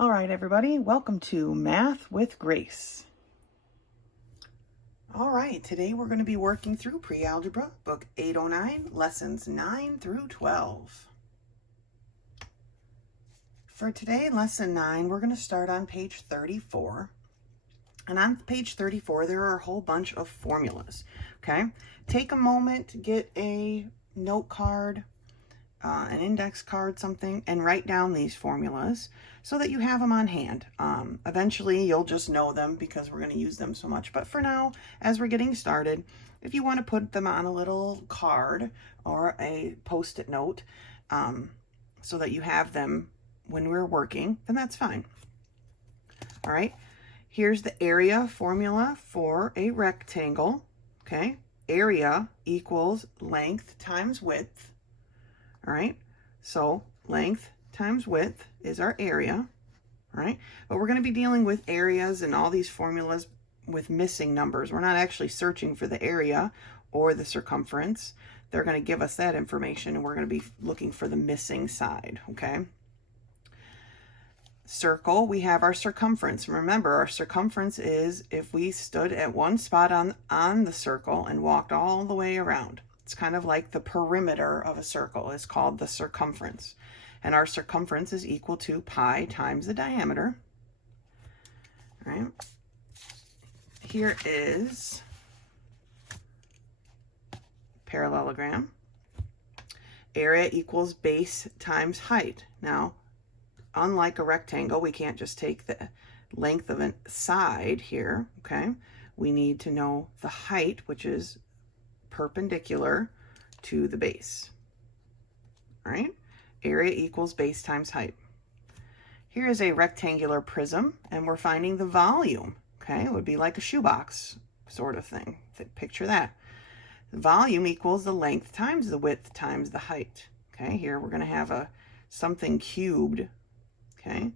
All right, everybody, welcome to Math with Grace. All right, today we're going to be working through Pre-Algebra, Book 809, Lessons 9 through 12. For today, Lesson 9, we're going to start on page 34. And on page 34, there are a whole bunch of formulas, okay? Take a moment, get a note card, an index card, something, and write down these formulas so that you have them on hand. Eventually, you'll just know them because we're going to use them so much. But for now, as we're getting started, if you want to put them on a little card or a post-it note so that you have them when we're working, then that's fine. All right, here's the area formula for a rectangle, okay? Area equals length times width. All right, so length times width is our area, all right? But we're going to be dealing with areas and all these formulas with missing numbers. We're not actually searching for the area or the circumference. They're going to give us that information, and we're going to be looking for the missing side, okay? Circle, we have our circumference. Remember, our circumference is if we stood at one spot on the circle and walked all the way around. It's kind of like the perimeter of a circle is called the circumference. And our circumference is equal to pi times the diameter. All right. Here is parallelogram. Area equals base times height. Now, unlike a rectangle, we can't just take the length of a side here, okay? We need to know the height, which is perpendicular to the base. All right, area equals base times height. Here is a rectangular prism, and we're finding the volume, okay? It would be like a shoebox sort of thing. Picture that. The volume equals the length times the width times the height. Okay, here we're going to have something cubed, okay?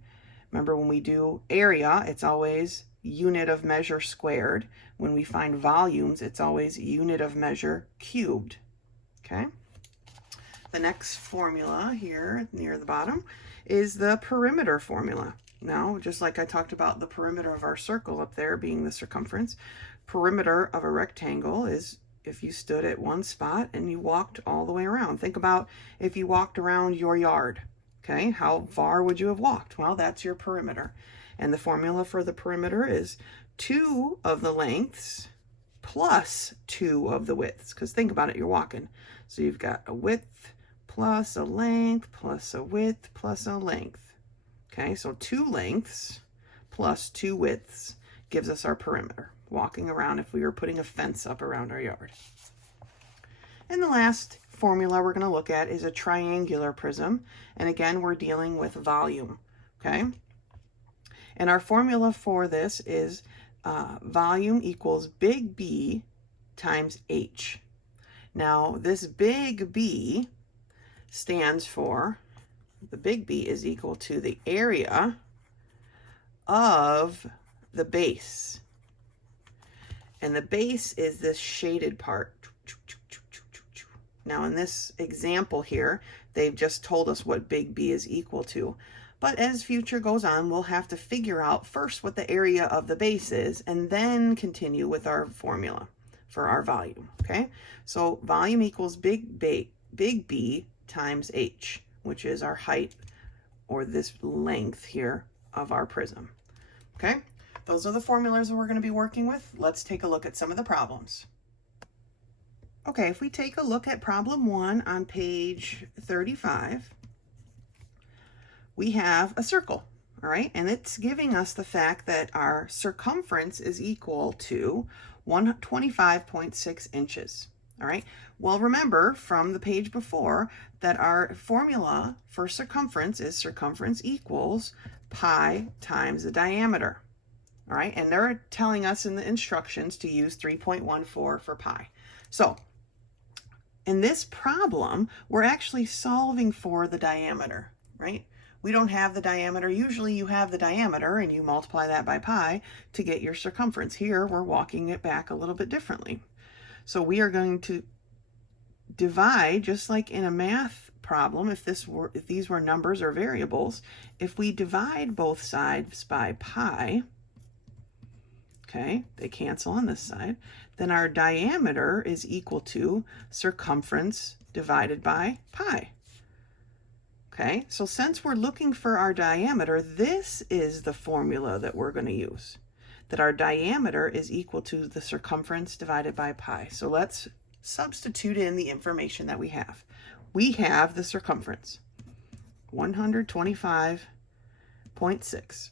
Remember, when we do area, it's always unit of measure squared. When we find volumes, it's always unit of measure cubed, okay? The next formula here near the bottom is the perimeter formula. Now, just like I talked about the perimeter of our circle up there being the circumference, perimeter of a rectangle is if you stood at one spot and you walked all the way around. Think about if you walked around your yard, okay? How far would you have walked? Well, that's your perimeter. And the formula for the perimeter is 2 of the lengths plus 2 of the widths. Because think about it, you're walking. So you've got a width plus a length plus a width plus a length. Okay, so 2 lengths plus 2 widths gives us our perimeter. Walking around if we were putting a fence up around our yard. And the last formula we're going to look at is a triangular prism. And again, we're dealing with volume, okay? And our formula for this is volume equals big B times H. Now, this big B stands for, the big B is equal to the area of the base. And the base is this shaded part. Now, in this example here, they've just told us what big B is equal to. But as future goes on, we'll have to figure out first what the area of the base is and then continue with our formula for our volume, okay? So volume equals big B times H, which is our height or this length here of our prism, okay? Those are the formulas that we're going to be working with. Let's take a look at some of the problems. Okay, if we take a look at problem 1 on page 35, we have a circle, all right? And it's giving us the fact that our circumference is equal to 125.6 inches, all right? Well, remember from the page before that our formula for circumference is circumference equals pi times the diameter, all right? And they're telling us in the instructions to use 3.14 for pi. So in this problem, we're actually solving for the diameter, right? We don't have the diameter. Usually you have the diameter and you multiply that by pi to get your circumference. Here, we're walking it back a little bit differently. So we are going to divide, just like in a math problem, if these were numbers or variables, if we divide both sides by pi, okay, they cancel on this side, then our diameter is equal to circumference divided by pi. Okay, so since we're looking for our diameter, this is the formula that we're going to use, that our diameter is equal to the circumference divided by pi. So let's substitute in the information that we have. We have the circumference, 125.6.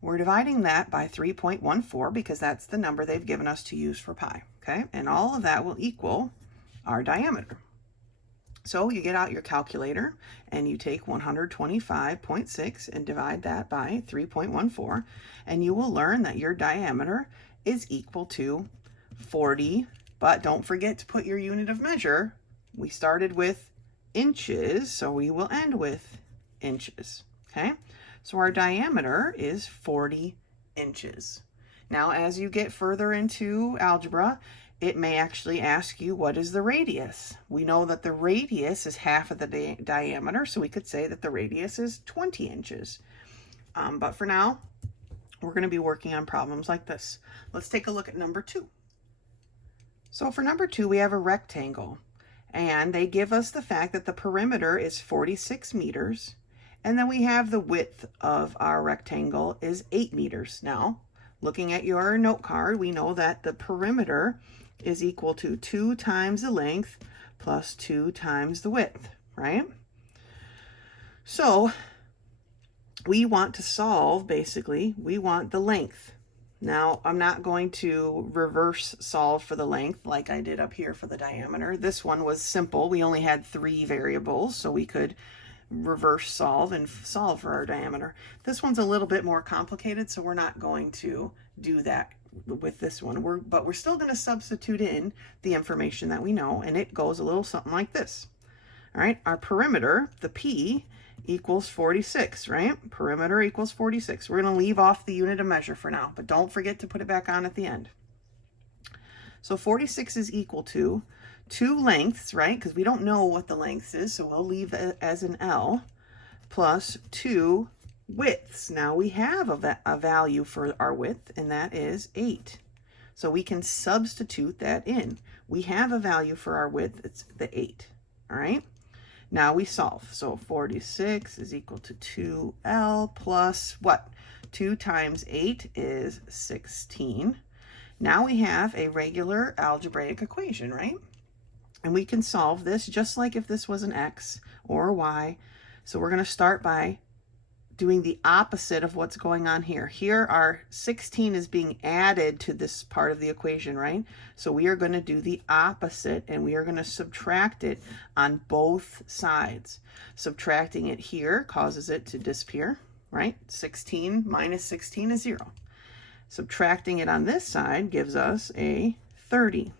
We're dividing that by 3.14 because that's the number they've given us to use for pi, okay? And all of that will equal our diameter. So you get out your calculator and you take 125.6 and divide that by 3.14, and you will learn that your diameter is equal to 40, but don't forget to put your unit of measure. We started with inches, so we will end with inches, okay? So our diameter is 40 inches. Now, as you get further into algebra, it may actually ask you, what is the radius? We know that the radius is half of the diameter, so we could say that the radius is 20 inches. But for now, we're going to be working on problems like this. Let's take a look at number 2. So for number 2, we have a rectangle, and they give us the fact that the perimeter is 46 meters, and then we have the width of our rectangle is 8 meters. Now, looking at your note card, we know that the perimeter is equal to 2 times the length plus 2 times the width, right? So we want to solve, basically, we want the length. Now, I'm not going to reverse solve for the length like I did up here for the diameter. This one was simple. We only had 3 variables, so we could reverse solve and solve for our diameter. This one's a little bit more complicated, so we're not going to do that with this one. But we're still going to substitute in the information that we know, and it goes a little something like this. All right, our perimeter, the P, equals 46, right? Perimeter equals 46. We're going to leave off the unit of measure for now, but don't forget to put it back on at the end. So 46 is equal to 2 lengths, right? Because we don't know what the length is, so we'll leave it as an L, plus 2 widths. Now we have a value for our width, and that is 8. So we can substitute that in. We have a value for our width, it's the 8, all right? Now we solve. So 46 is equal to 2L plus what? 2 times 8 is 16. Now we have a regular algebraic equation, right? And we can solve this just like if this was an X or a Y. So we're going to start by doing the opposite of what's going on here. Here our 16 is being added to this part of the equation, right? So we are going to do the opposite, and we are going to subtract it on both sides. Subtracting it here causes it to disappear, right? 16 minus 16 is 0. Subtracting it on this side gives us a 30.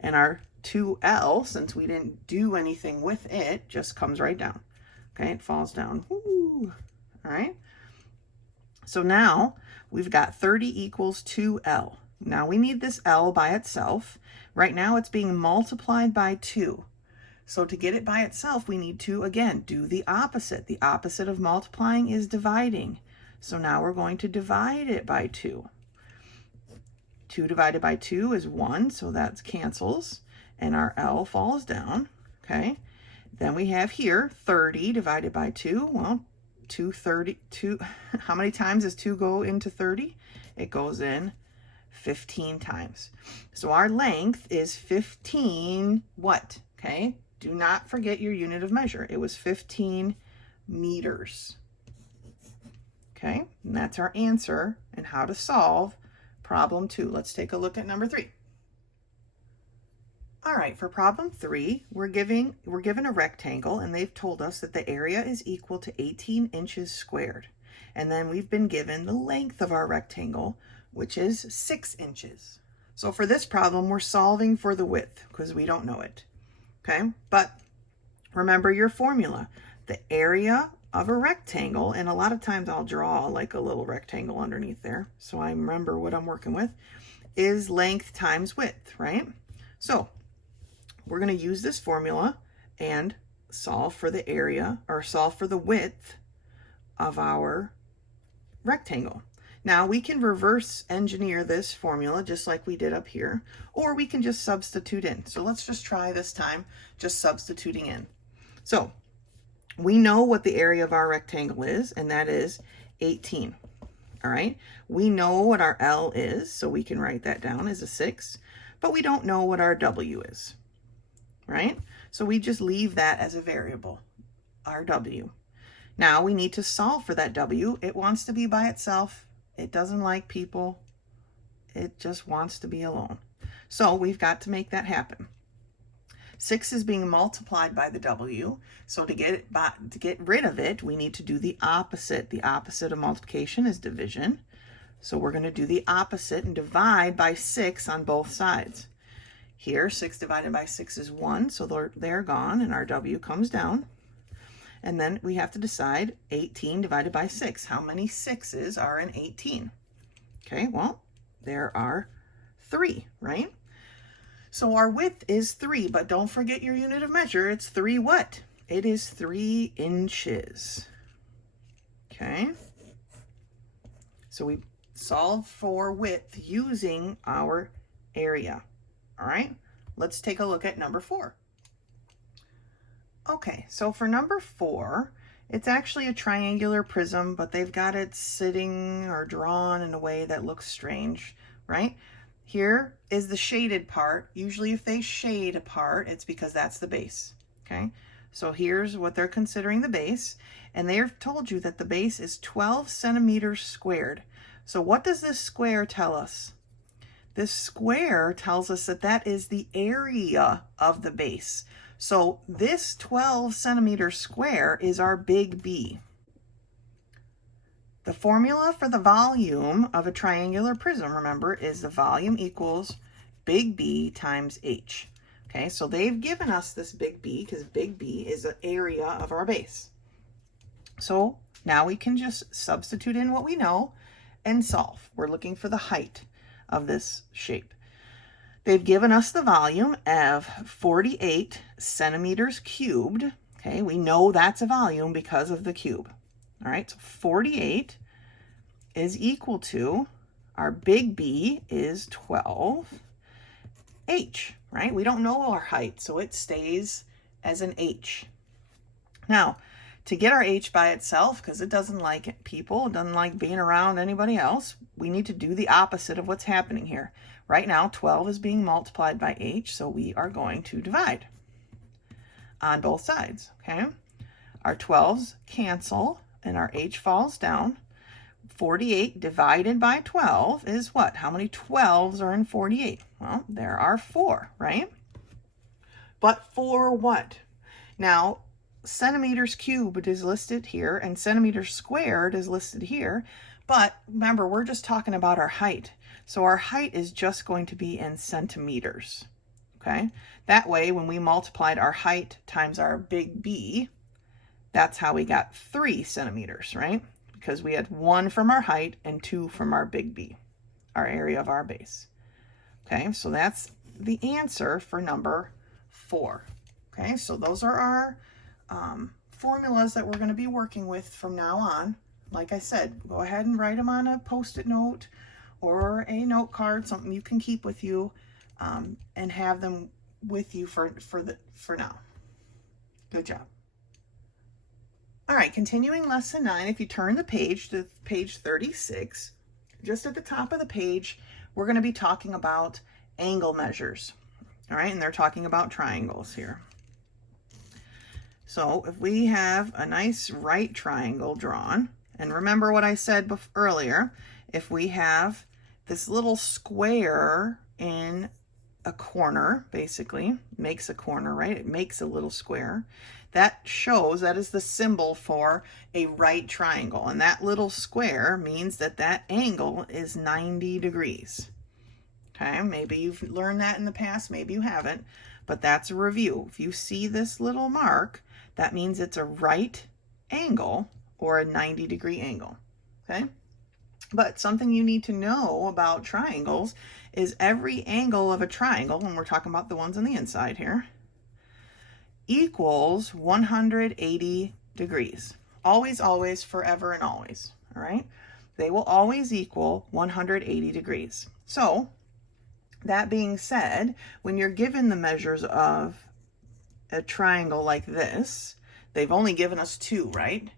And our 2L, since we didn't do anything with it, just comes right down. Okay, it falls down. Woo. All right. So now we've got 30 equals 2L. Now we need this L by itself. Right now it's being multiplied by 2. So to get it by itself, we need to, again, do the opposite. The opposite of multiplying is dividing. So now we're going to divide it by 2. 2 divided by 2 is 1, so that cancels, and our L falls down, okay? Then we have here 30 divided by 2. Well, 2, how many times does 2 go into 30? It goes in 15 times. So our length is 15 what? Okay, do not forget your unit of measure. It was 15 meters. Okay, and that's our answer and how to solve problem 2. Let's take a look at number 3. All right, for problem 3, we're given a rectangle, and they've told us that the area is equal to 18 inches squared. And then we've been given the length of our rectangle, which is 6 inches. So for this problem, we're solving for the width because we don't know it. Okay, but remember your formula. The area of a rectangle, and a lot of times I'll draw like a little rectangle underneath there, so I remember what I'm working with, is length times width, right? So we're going to use this formula and solve for the area, or solve for the width of our rectangle. Now we can reverse engineer this formula just like we did up here, or we can just substitute in. So let's just try this time just substituting in. So we know what the area of our rectangle is, and that is 18. All right, we know what our L is, so we can write that down as a 6, but we don't know what our W is, right? So we just leave that as a variable, our W. Now we need to solve for that W. It wants to be by itself. It doesn't like people. It just wants to be alone. So we've got to make that happen. 6 is being multiplied by the W. So to get rid of it, we need to do the opposite. The opposite of multiplication is division. So we're going to do the opposite and divide by 6 on both sides. Here, 6 divided by 6 is 1, so they're gone, and our W comes down. And then we have to decide 18 divided by 6. How many 6s are in 18? Okay, well, there are 3, right? So our width is 3, but don't forget your unit of measure. It's 3 what? It is 3 inches. Okay? So we solve for width using our area. All right? Let's take a look at number 4. Okay, so for number 4, it's actually a triangular prism, but they've got it sitting or drawn in a way that looks strange, right? Here is the shaded part. Usually if they shade a part, it's because that's the base, okay? So here's what they're considering the base, and they've told you that the base is 12 centimeters squared. So what does this square tell us? This square tells us that that is the area of the base. So this 12 centimeter square is our big B. The formula for the volume of a triangular prism, remember, is the volume equals big B times H. Okay, so they've given us this big B because big B is the area of our base. So now we can just substitute in what we know and solve. We're looking for the height of this shape. They've given us the volume of 48 centimeters cubed. Okay, we know that's a volume because of the cube. All right, so 48 is equal to, our big B is 12 H, right? We don't know our height, so it stays as an H. Now, to get our H by itself, because it doesn't like people, it doesn't like being around anybody else, we need to do the opposite of what's happening here. Right now, 12 is being multiplied by H, so we are going to divide on both sides, okay? Our 12s cancel, and our H falls down. 48 divided by 12 is what? How many 12s are in 48? Well, there are 4, right? But for what? Now, centimeters cubed is listed here, and centimeters squared is listed here. But remember, we're just talking about our height. So our height is just going to be in centimeters, okay? That way, when we multiplied our height times our big B, that's how we got 3 centimeters, right? Because we had 1 from our height and 2 from our big B, our area of our base. Okay, so that's the answer for number 4. Okay, so those are our formulas that we're going to be working with from now on. Like I said, go ahead and write them on a Post-it note or a note card, something you can keep with you, and have them with you for now. Good job. All right, continuing lesson 9, if you turn the page to page 36, just at the top of the page, we're going to be talking about angle measures. All right, and they're talking about triangles here. So if we have a nice right triangle drawn, and remember what I said earlier, if we have this little square in a corner, basically, makes a corner, right? It makes a little square. That shows, that is the symbol for a right triangle. And that little square means that that angle is 90 degrees. Okay, maybe you've learned that in the past, maybe you haven't, but that's a review. If you see this little mark, that means it's a right angle or a 90-degree angle, okay? But something you need to know about triangles is every angle of a triangle, when we're talking about the ones on the inside here, equals 180 degrees. Always, always, forever and always, all right? They will always equal 180 degrees. So, that being said, when you're given the measures of a triangle like this, they've only given us two, right?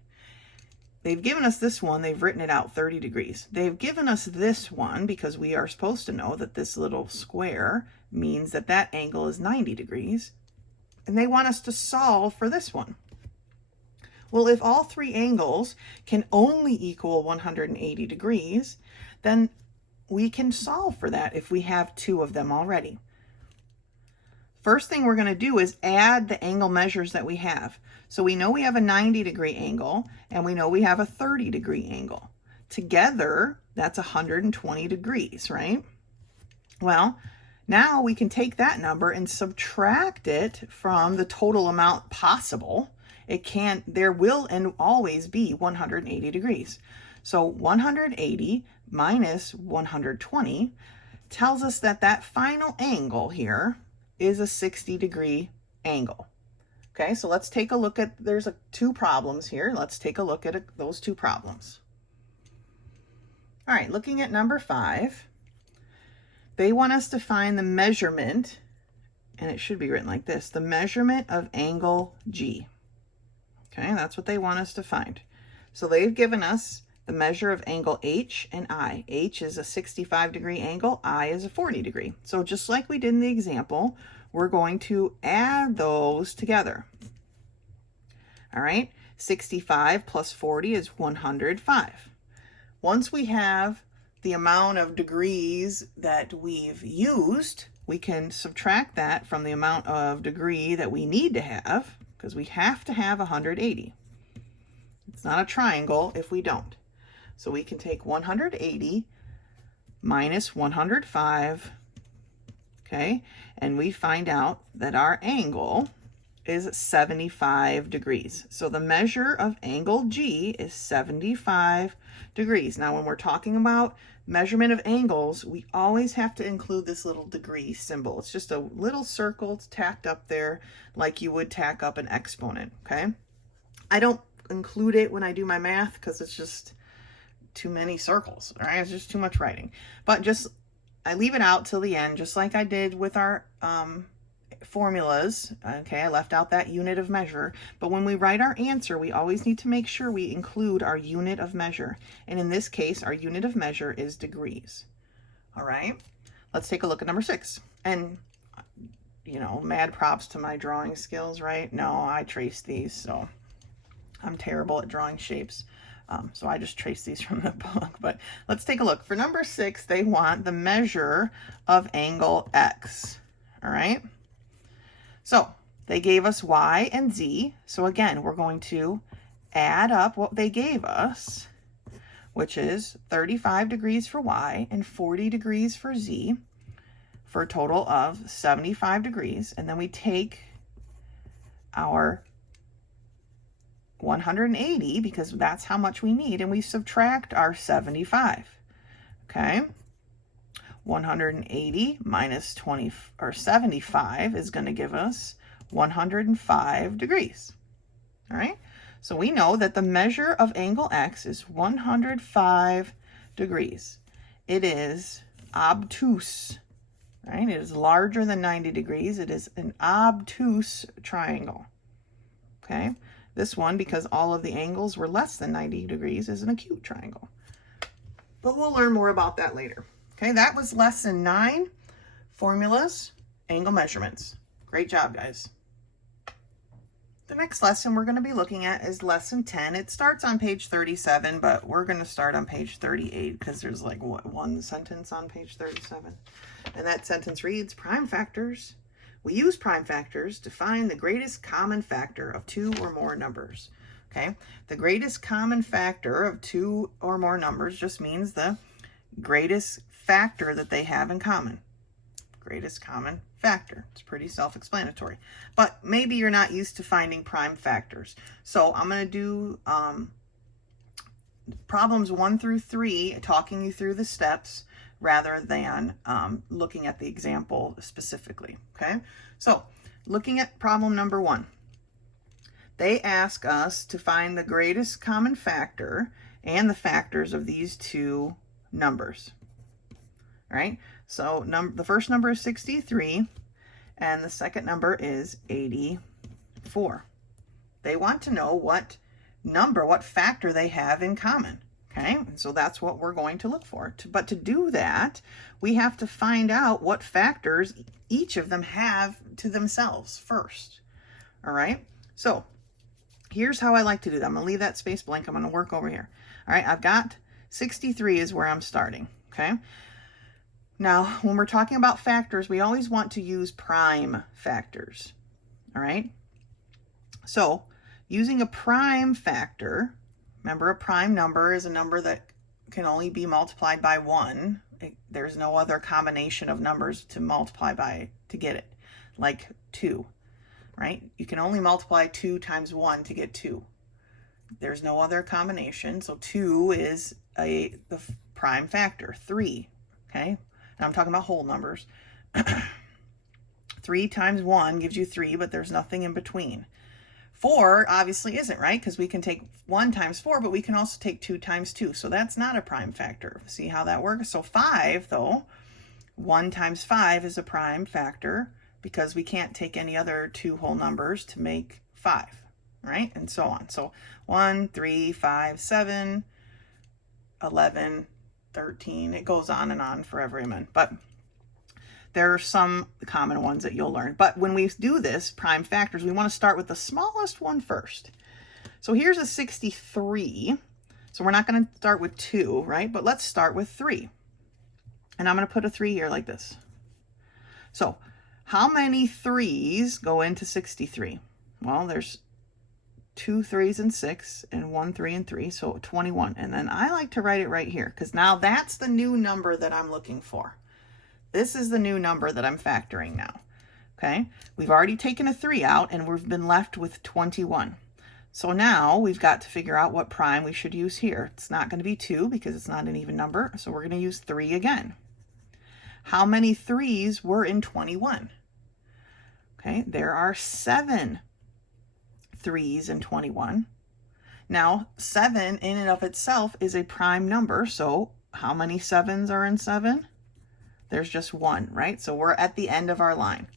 They've given us this one, they've written it out 30 degrees. They've given us this one because we are supposed to know that this little square means that that angle is 90 degrees. And they want us to solve for this one. Well, if all three angles can only equal 180 degrees, then we can solve for that if we have two of them already. First thing we're going to do is add the angle measures that we have. So we know we have a 90-degree angle, and we know we have a 30-degree angle. Together, that's 120 degrees, right? Well, now we can take that number and subtract it from the total amount possible. There will and always be 180 degrees. So 180 minus 120 tells us that that final angle here is a 60-degree angle. Okay, so let's take a look at, there's two problems here. Let's take a look at those two problems. All right, looking at number 5, they want us to find the measurement, and it should be written like this, the measurement of angle G. Okay, that's what they want us to find. So they've given us the measure of angle H and I. H is a 65-degree angle, I is a 40-degree. So just like we did in the example, we're going to add those together. All right, 65 plus 40 is 105. Once we have the amount of degrees that we've used, we can subtract that from the amount of degree that we need to have, because we have to have 180. It's not a triangle if we don't. So we can take 180 minus 105, okay, and we find out that our angle is 75 degrees. So the measure of angle G is 75 degrees. Now when we're talking about measurement of angles, we always have to include this little degree symbol. It's just a little circle, it's tacked up there like you would tack up an exponent, okay? I don't include it when I do my math because it's just too many circles, all right? It's just too much writing. But I leave it out till the end, just like I did with our formulas, okay? I left out that unit of measure, but when we write our answer, we always need to make sure we include our unit of measure. And in this case, our unit of measure is degrees, all right? Let's take a look at number 6. And, you know, mad props to my drawing skills, right? No, I traced these, so I'm terrible at drawing shapes. So I just traced these from the book, but let's take a look. For number 6, they want the measure of angle X, all right? So they gave us Y and Z. So again, we're going to add up what they gave us, which is 35 degrees for Y and 40 degrees for Z, for a total of 75 degrees. And then we take our 180, because that's how much we need, and we subtract our 75, okay? 180 minus 20 or 75 is going to give us 105 degrees. All right, so we know that the measure of angle X is 105 degrees. It is obtuse, right? It is larger than 90 degrees. It is an obtuse triangle, okay? This one, because all of the angles were less than 90 degrees, is an acute triangle. But we'll learn more about that later. Okay, that was lesson 9, formulas, angle measurements. Great job, guys. The next lesson we're going to be looking at is lesson 10. It starts on page 37, but we're going to start on page 38 because there's like, what, one sentence on page 37? And that sentence reads, prime factors. We use prime factors to find the greatest common factor of 2 or more numbers. Okay, the greatest common factor of 2 or more numbers just means the greatest factor that they have in common. Greatest common factor. It's pretty self-explanatory. But maybe you're not used to finding prime factors. So I'm going to do problems 1 through 3, talking you through the steps. rather than looking at the example specifically, okay? So looking at problem number 1, they ask us to find the greatest common factor and the factors of these two numbers, all right? So the first number is 63, and the second number is 84. They want to know what factor they have in common, okay? And so that's what we're going to look for. But to do that, we have to find out what factors each of them have to themselves first, all right? So here's how I like to do that. I'm going to leave that space blank. I'm going to work over here. All right, I've got 63 is where I'm starting, okay? Now, when we're talking about factors, we always want to use prime factors, all right? So using a prime factor, remember a prime number is a number that can only be multiplied by 1. There's no other combination of numbers to multiply by to get it, like 2, right? You can only multiply 2 times 1 to get 2. There's no other combination, so 2 is the prime factor. 3, okay? And I'm talking about whole numbers. 3 times 1 gives you 3, but there's nothing in between. 4 obviously isn't, right? Because we can take 1 times 4, but we can also take 2 times 2. So that's not a prime factor. See how that works? So 5, though, 1 times 5 is a prime factor because we can't take any other 2 whole numbers to make 5, right? And so on. So 1, 3, 5, 7, 11, 13. It goes on and on for everyone. But there are some common ones that you'll learn. But when we do this, prime factors, we want to start with the smallest one first. So here's a 63. So we're not going to start with 2, right? But let's start with 3. And I'm going to put a 3 here like this. So how many 3s go into 63? Well, there's 2 3s and 6 and 1 3 and 3, so 21. And then I like to write it right here because now that's the new number that I'm looking for. This is the new number that I'm factoring now, okay? We've already taken a 3 out and we've been left with 21. So now we've got to figure out what prime we should use here. It's not going to be 2 because it's not an even number, so we're going to use 3 again. How many 3s were in 21? Okay, there are 7 3s in 21. Now, 7 in and of itself is a prime number, so how many 7s are in 7? There's just 1, right? So we're at the end of our line.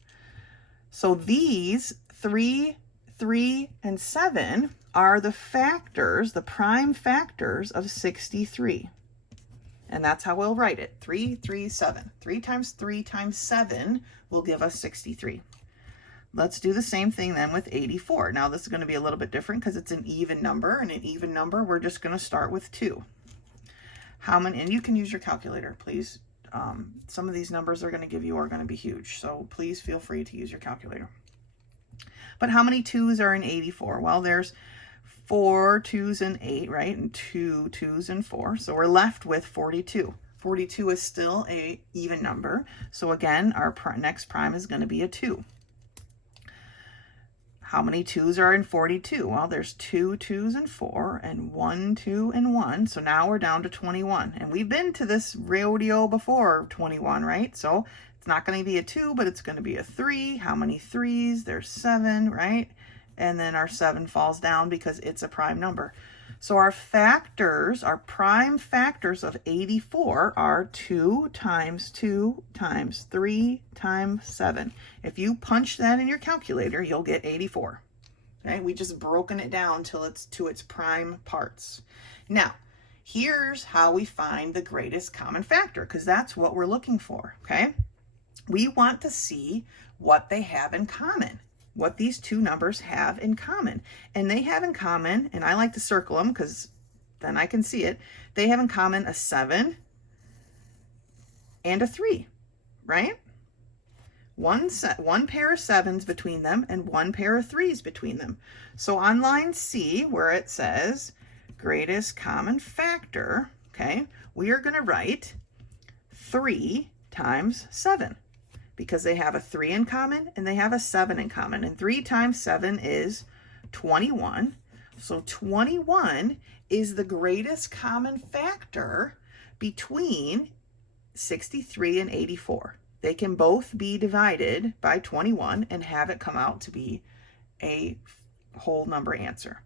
So these 3, 3, and 7 are the factors, the prime factors of 63. And that's how we'll write it. 3, 3, 7. 3 times 3 times 7 will give us 63. Let's do the same thing then with 84. Now this is going to be a little bit different because it's an even number, and an even number we're just going to start with 2. How many, and you can use your calculator, please. Some of these numbers are going to give you are going to be huge, so please feel free to use your calculator. But how many 2s are in 84? Well, there's 4 2s and 8, right? And 2 2s and 4. So we're left with 42. 42 is still a even number. So again, our next prime is going to be a 2. How many 2s are in 42? Well, there's 2 2s and 4 and 1 2 and 1. So now we're down to 21. And we've been to this rodeo before 21, right? So it's not going to be a 2, but it's going to be a 3. How many 3s? There's 7, right? And then our 7 falls down because it's a prime number. So our factors, our prime factors of 84 are 2 times 2 times 3 times 7. If you punch that in your calculator, you'll get 84. Okay, we just broken it down till it's to its prime parts. Now, here's how we find the greatest common factor, because that's what we're looking for, okay? We want to see what they have in common, what these two numbers have in common. And they have in common, and I like to circle them because then I can see it, they have in common a 7 and a 3, right? One pair of 7s between them and 1 pair of 3s between them. So on line C, where it says greatest common factor, okay, we are going to write 3 times 7. Because they have a 3 in common and they have a 7 in common. And 3 times 7 is 21. So 21 is the greatest common factor between 63 and 84. They can both be divided by 21 and have it come out to be a whole number answer.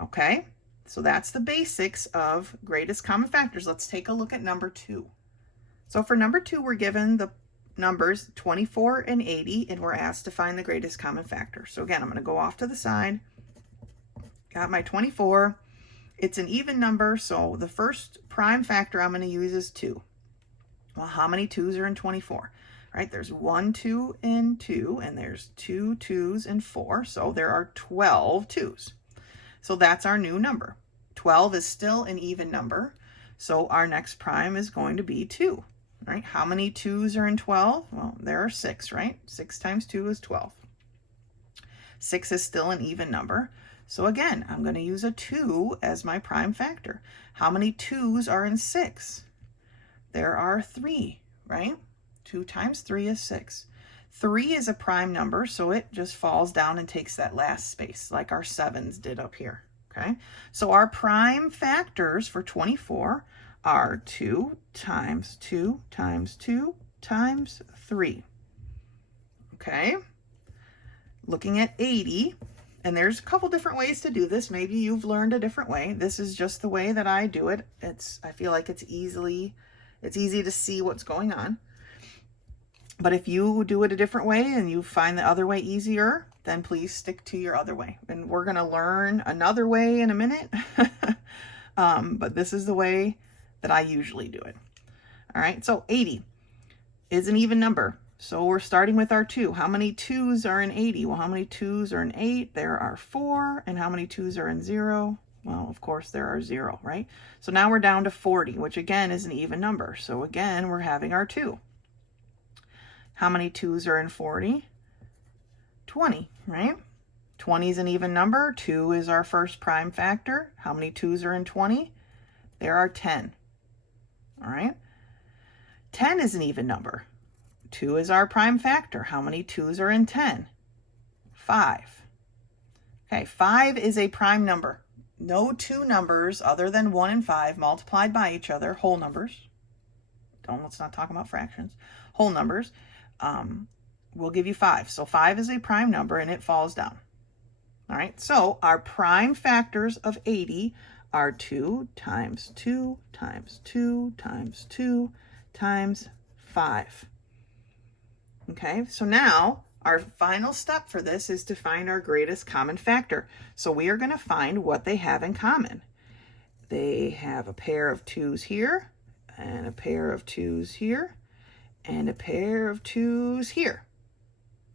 Okay, so that's the basics of greatest common factors. Let's take a look at number 2. So for number 2, we're given the numbers 24 and 80, and we're asked to find the greatest common factor. So again, I'm going to go off to the side. Got my 24. It's an even number, so the first prime factor I'm going to use is 2. Well, how many 2's are in 24? Right, there's 1 2 and 2, and there's 2 2's and 4, so there are 12 2's. So that's our new number. 12 is still an even number, so our next prime is going to be 2. Right, how many 2's are in 12? Well, there are 6, right? 6 times 2 is 12. 6 is still an even number, so again, I'm going to use a 2 as my prime factor. How many 2's are in 6? There are 3, right? 2 times 3 is 6. 3 is a prime number, so it just falls down and takes that last space, like our 7's did up here, okay? So our prime factors for 24 are 2 times 2 times 2 times 3, okay? Looking at 80, and there's a couple different ways to do this. Maybe you've learned a different way. This is just the way that I do it. I feel like it's easy to see what's going on. But if you do it a different way and you find the other way easier, then please stick to your other way. And we're going to learn another way in a minute. But this is the way that I usually do it. All right, so 80 is an even number. So we're starting with our 2. How many 2's are in 80? Well, how many 2's are in 8? There are 4. And how many 2's are in 0? Well, of course, there are 0, right? So now we're down to 40, which again is an even number. So again, we're having our 2. How many 2's are in 40? 20, right? 20 is an even number. 2 is our first prime factor. How many 2's are in 20? There are 10. All right. 10 is an even number. 2 is our prime factor. How many 2's are in 10? 5. Okay, 5 is a prime number. No two numbers other than 1 and 5 multiplied by each other, whole numbers. Let's not talk about fractions. Whole numbers will give you 5. So 5 is a prime number and it falls down. All right, so our prime factors of 80 are 2 times 2 times 2 times 2 times 5. Okay, so now our final step for this is to find our greatest common factor. So we are going to find what they have in common. They have a pair of 2's here, and a pair of 2's here, and a pair of 2's here.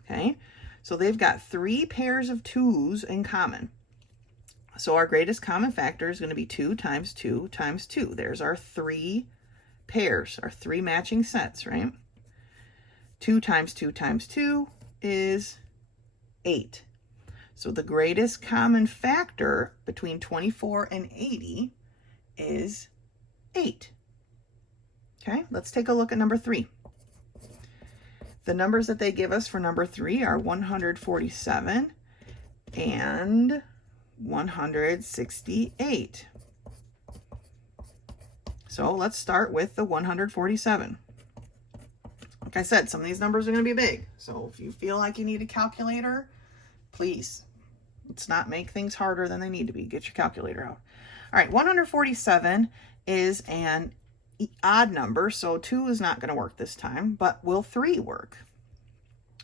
Okay, so they've got 3 pairs of 2's in common. So our greatest common factor is going to be 2 times 2 times 2. There's our 3 pairs, our 3 matching sets, right? 2 times 2 times 2 is 8. So the greatest common factor between 24 and 80 is 8. Okay, let's take a look at number 3. The numbers that they give us for number 3 are 147 and 168. So let's start with the 147. Like I said, some of these numbers are going to be big. So if you feel like you need a calculator, please, let's not make things harder than they need to be. Get your calculator out. All right, 147 is an odd number, so 2 is not going to work this time, but will 3 work?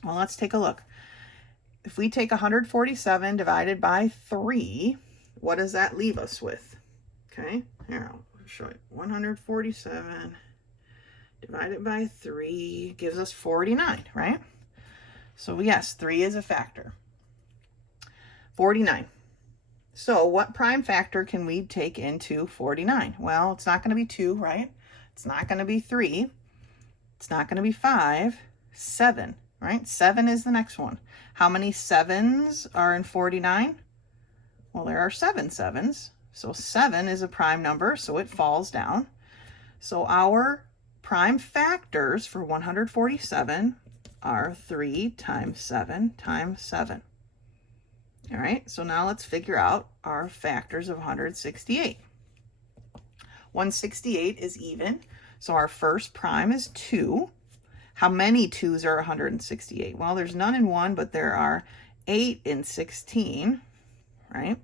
Well, let's take a look. If we take 147 divided by 3, what does that leave us with? Okay, here, I'll show you. 147 divided by 3 gives us 49, right? So yes, 3 is a factor. 49. So what prime factor can we take into 49? Well, it's not going to be 2, right? It's not going to be 3. It's not going to be 5. 7, right? 7 is the next one. How many 7's are in 49? Well, there are 7 7's. So 7 is a prime number, so it falls down. So our prime factors for 147 are 3 times 7 times 7. All right, so now let's figure out our factors of 168. 168 is even, So our first prime is 2. How many 2's are 168? Well, there's none in 1, but there are 8 in 16, right?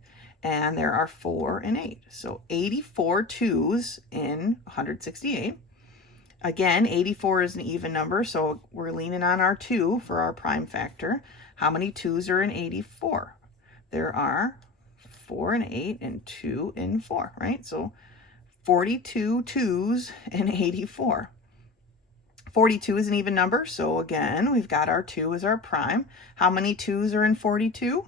And there are 4 in 8. So 84 2's in 168. Again, 84 is an even number, so we're leaning on our 2 for our prime factor. How many 2's are in 84? There are 4 in 8 and 2 in 4, right? So 42 2's in 84. 42 is an even number, so again, we've got our 2 as our prime. How many 2's are in 42?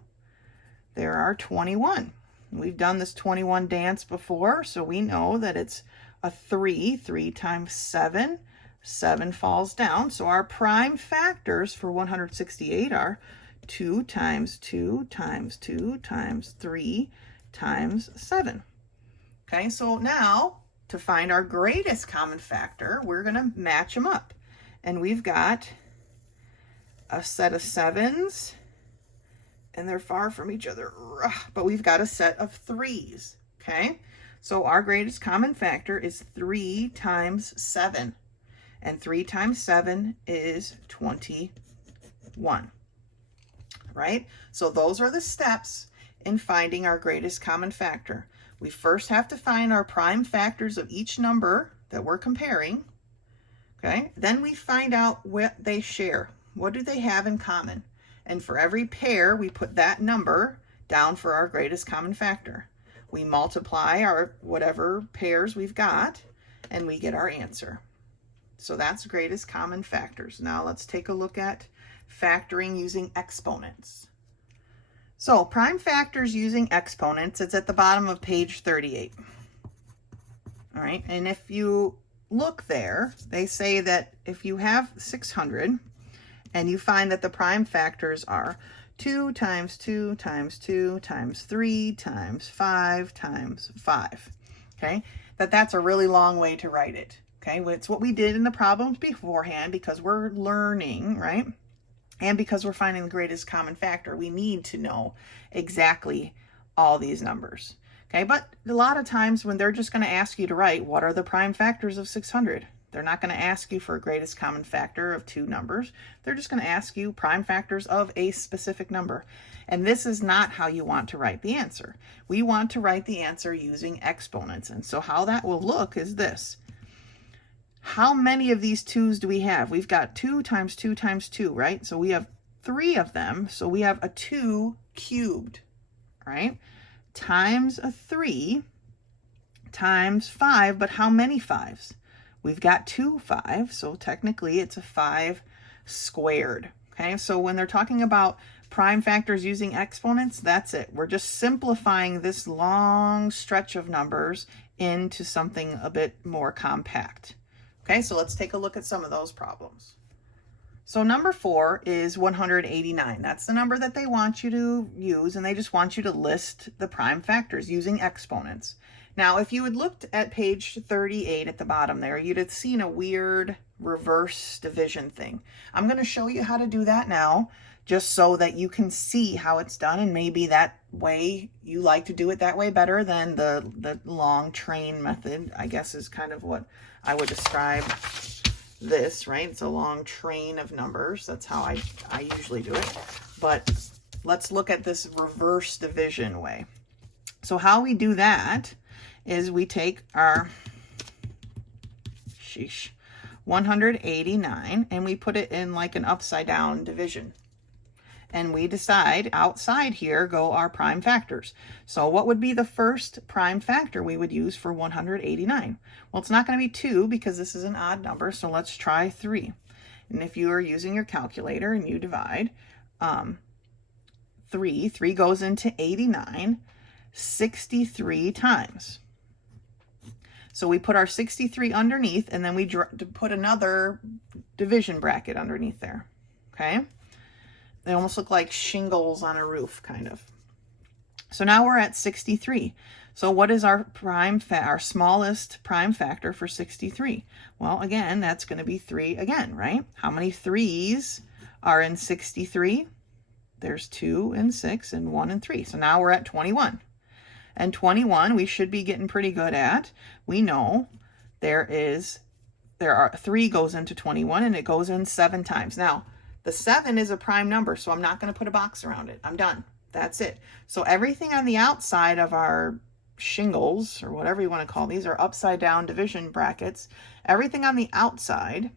There are 21. We've done this 21 dance before, so we know that it's a 3. 3 times 7. 7 falls down. So our prime factors for 168 are 2 times 2 times 2 times 3 times 7. Okay, so now to find our greatest common factor, we're going to match them up. And we've got a set of 7's, and they're far from each other, but we've got a set of 3's, okay? So our greatest common factor is 3 times 7, and 3 times 7 is 21, right? So those are the steps in finding our greatest common factor. We first have to find our prime factors of each number that we're comparing, okay? Then we find out what they share. What do they have in common? And for every pair, we put that number down for our greatest common factor. We multiply our whatever pairs we've got, and we get our answer. So that's greatest common factors. Now let's take a look at factoring using exponents. So prime factors using exponents, it's at the bottom of page 38. All right, and if you look there, they say that if you have 600 and you find that the prime factors are 2 times 2 times 2 times 3 times 5 times 5, okay, that's a really long way to write it, okay? It's what we did in the problems beforehand because we're learning, right? And because we're finding the greatest common factor, we need to know exactly all these numbers, okay? But a lot of times when they're just going to ask you to write, what are the prime factors of 600? They're not going to ask you for a greatest common factor of 2 numbers. They're just going to ask you prime factors of a specific number. And this is not how you want to write the answer. We want to write the answer using exponents. And so how that will look is this. How many of these 2's do we have? We've got 2 times 2 times 2, right? So we have 3 of them. So we have a 2 cubed, right? Times a 3 times 5, but how many 5's? We've got 2 5's, so technically it's a 5 squared, okay? So when they're talking about prime factors using exponents, that's it. We're just simplifying this long stretch of numbers into something a bit more compact. Okay, so let's take a look at some of those problems. So number 4 is 189. That's the number that they want you to use, and they just want you to list the prime factors using exponents. Now, if you had looked at page 38 at the bottom there, you'd have seen a weird reverse division thing. I'm going to show you how to do that now, just so that you can see how it's done, and maybe that way you like to do it that way better than the long train method, I guess is kind of what I would describe this, right? It's a long train of numbers. That's how I usually do it. But let's look at this reverse division way. So how we do that is we take our 189 and we put it in like an upside down division. And we decide outside here go our prime factors. So what would be the first prime factor we would use for 189? Well, it's not going to be 2 because this is an odd number, so let's try 3. And if you are using your calculator and you divide 3 goes into 89 63 times. So we put our 63 underneath, and then we put another division bracket underneath there, okay? They almost look like shingles on a roof, kind of. So now we're at 63. So what is our our smallest prime factor for 63? Well, again, that's going to be 3 again, right? How many 3's are in 63? There's 2 and 6 and 1 and 3. So now we're at 21. And 21 we should be getting pretty good at. We know there is 3 goes into 21, and it goes in 7 times. Now, the 7 is a prime number, so I'm not going to put a box around it. I'm done. That's it. So everything on the outside of our shingles, or whatever you want to call these, or upside down division brackets, everything on the outside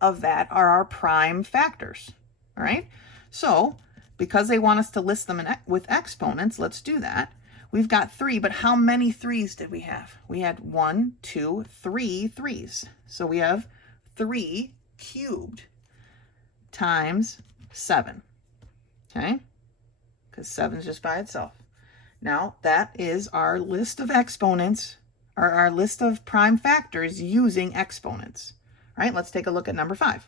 of that are our prime factors. All right? So because they want us to list them with exponents, let's do that. We've got 3, but how many 3s did we have? We had 1, 2, 3 3s. So we have 3 cubed times 7, okay? Because 7 is just by itself. Now, that is our list of exponents, or our list of prime factors using exponents. All right, let's take a look at number 5.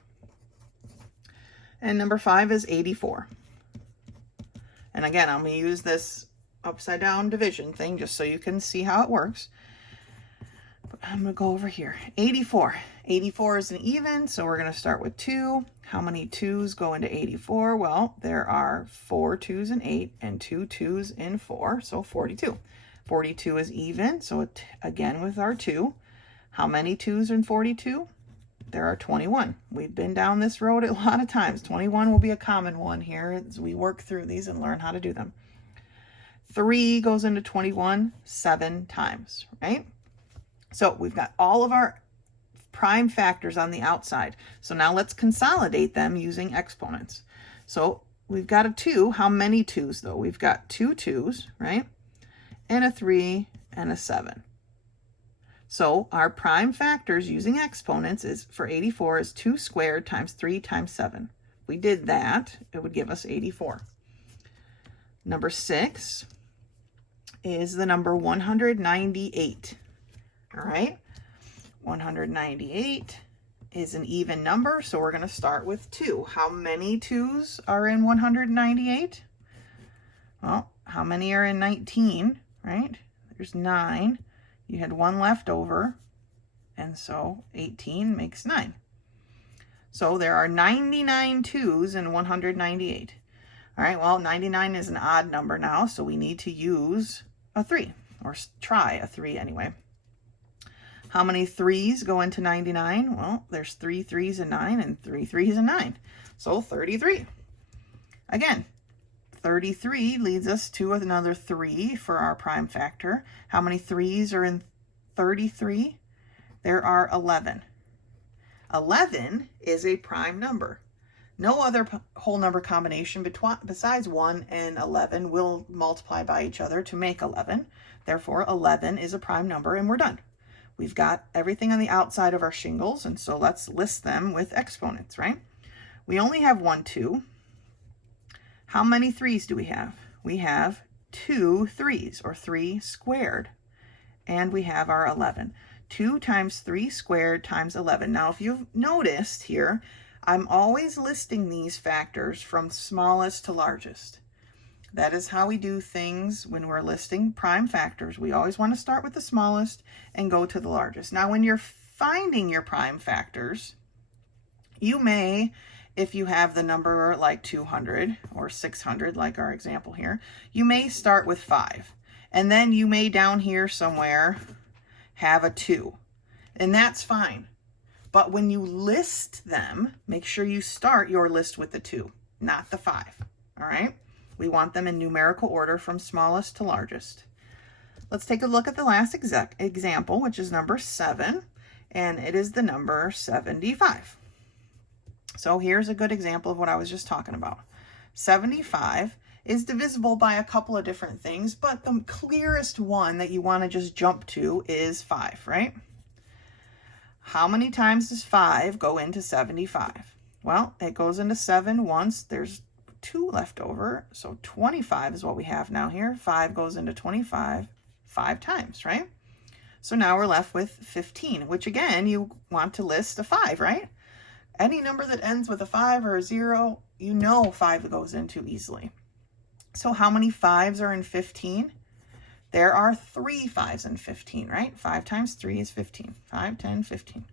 And number 5 is 84. And again, I'm going to use this upside down division thing just so you can see how it works. But I'm going to go over here. 84. 84 is an even, so we're going to start with 2. How many 2's go into 84? Well, there are 4 2's in 8 and 2 2's in 4, so 42. 42 is even, so again with our 2. How many 2's in 42? There are 21. We've been down this road a lot of times. 21 will be a common one here as we work through these and learn how to do them. 3 goes into 21 7 times, right? So we've got all of our prime factors on the outside. So now let's consolidate them using exponents. So we've got a 2. How many 2's though? We've got 2 2's, right? And a 3 and a 7. So our prime factors using exponents is for 84 is 2 squared times 3 times 7. If we did that, it would give us 84. Number 6 is the number 198. All right, 198 is an even number, so we're going to start with 2. How many 2's are in 198? Well, how many are in 19, right? There's 9. You had 1 left over, and so 18 makes 9. So there are 99 2's in 198. All right, well, 99 is an odd number now, so we need to use a 3, or try a 3 anyway. How many 3's go into 99? Well, there's 3 3's in 9 and 3 3's in 9. So 33. Again, 33 leads us to another 3 for our prime factor. How many 3's are in 33? There are 11. 11 is a prime number. No other whole number combination besides 1 and 11 will multiply by each other to make 11. Therefore, 11 is a prime number, and we're done. We've got everything on the outside of our shingles, and so let's list them with exponents, right? We only have 1 2. How many 3's do we have? We have 2 3's, or 3 squared, and we have our 11. 2 times 3 squared times 11. Now, if you've noticed here, I'm always listing these factors from smallest to largest. That is how we do things when we're listing prime factors. We always want to start with the smallest and go to the largest. Now, when you're finding your prime factors, you may, if you have the number like 200 or 600, like our example here, you may start with 5. And then you may down here somewhere have a 2. And that's fine. But when you list them, make sure you start your list with the 2, not the 5. All right? We want them in numerical order from smallest to largest. Let's take a look at the last example, which is number 7, and it is the number 75. So here's a good example of what I was just talking about. 75 is divisible by a couple of different things, but the clearest one that you want to just jump to is 5, right? How many times does 5 go into 75? Well, it goes into 7 once. There's 2 left over, so 25 is what we have now here. 5 goes into 25 5 times, right? So now we're left with 15, which again, you want to list a 5, right? Any number that ends with a 5 or a 0, you know 5 goes into easily. So how many 5's are in 15? There are 3 5's in 15, right? 5 times 3 is 15. 5, 10, 15.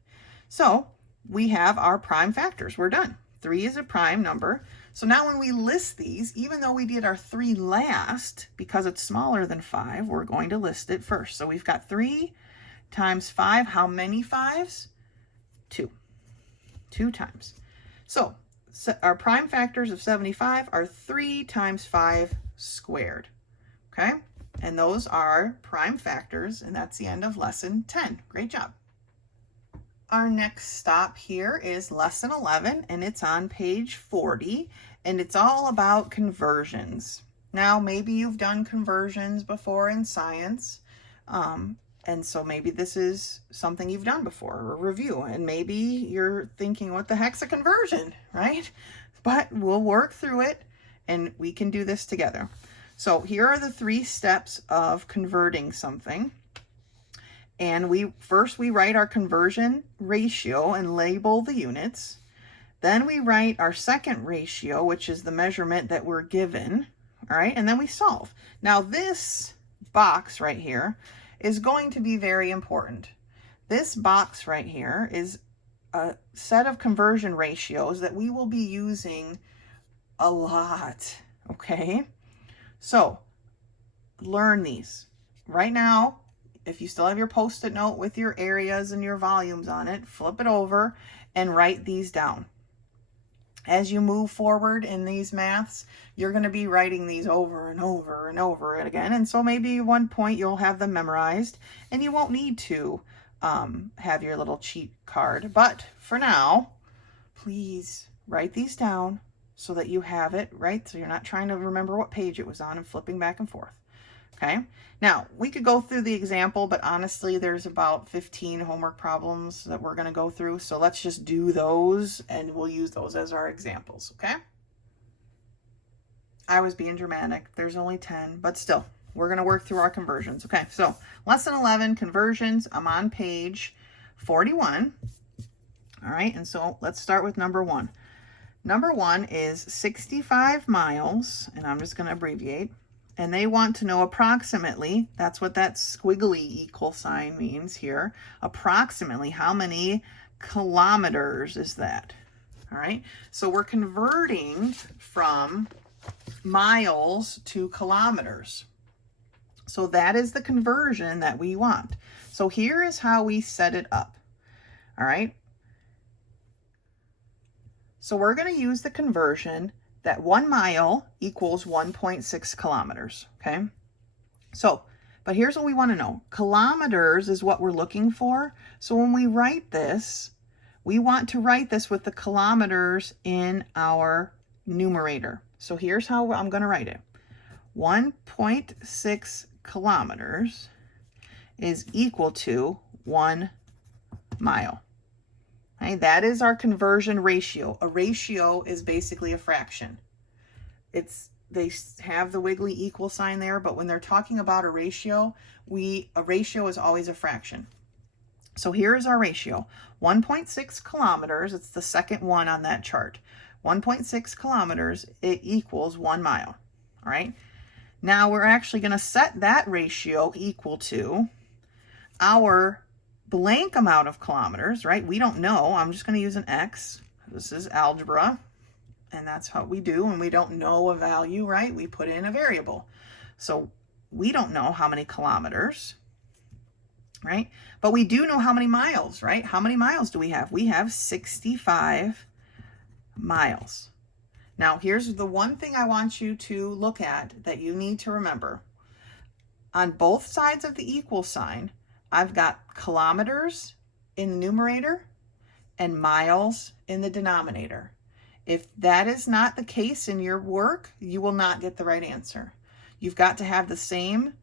So we have our prime factors. We're done. 3 is a prime number. So now when we list these, even though we did our 3 last, because it's smaller than 5, we're going to list it first. So we've got 3 times 5. How many 5's? 2. 2 times. So our prime factors of 75 are 3 times 5 squared. Okay? And those are prime factors, and that's the end of lesson 10. Great job. Our next stop here is lesson 11, and it's on page 40, and it's all about conversions. Now, maybe you've done conversions before in science, and so maybe this is something you've done before, or a review, and maybe you're thinking, what the heck's a conversion, right? But we'll work through it, and we can do this together. So here are the 3 steps of converting something. And we write our conversion ratio and label the units. Then we write our second ratio, which is the measurement that we're given. All right, and then we solve. Now this box right here is going to be very important. This box right here is a set of conversion ratios that we will be using a lot, okay? So learn these. Right now, if you still have your Post-it note with your areas and your volumes on it, flip it over and write these down. As you move forward in these maths, you're going to be writing these over and over and over again. And so maybe at one point you'll have them memorized and you won't need to have your little cheat card. But for now, please write these down so that you have it, right? So you're not trying to remember what page it was on and flipping back and forth. Okay, now we could go through the example, but honestly, there's about 15 homework problems that we're going to go through. So let's just do those and we'll use those as our examples. Okay. I was being dramatic. There's only 10, but still, we're going to work through our conversions. Okay, so lesson 11, conversions. I'm on page 41. All right, and so let's start with number 1. Number 1 is 65 miles, and I'm just going to abbreviate. And they want to know approximately, that's what that squiggly equal sign means here, approximately how many kilometers is that? All right, so we're converting from miles to kilometers. So that is the conversion that we want. So here is how we set it up. All right, so we're going to use the conversion that 1 mile equals 1.6 kilometers, okay? So, but here's what we want to know. Kilometers is what we're looking for. So when we write this, we want to write this with the kilometers in our numerator. So here's how I'm going to write it. 1.6 kilometers is equal to 1 mile. Okay, that is our conversion ratio. A ratio is basically a fraction. They have the wiggly equal sign there, but when they're talking about a ratio is always a fraction. So here is our ratio. 1.6 kilometers, it's the second one on that chart. 1.6 kilometers, it equals 1 mile. All right. Now we're actually going to set that ratio equal to our blank amount of kilometers, right? We don't know. I'm just going to use an X. This is algebra, and that's how we do. When we don't know a value, right? We put in a variable. So we don't know how many kilometers, right? But we do know how many miles, right? How many miles do we have? We have 65 miles. Now, here's the one thing I want you to look at that you need to remember. On both sides of the equal sign, I've got kilometers in the numerator and miles in the denominator. If that is not the case in your work, you will not get the right answer. You've got to have the same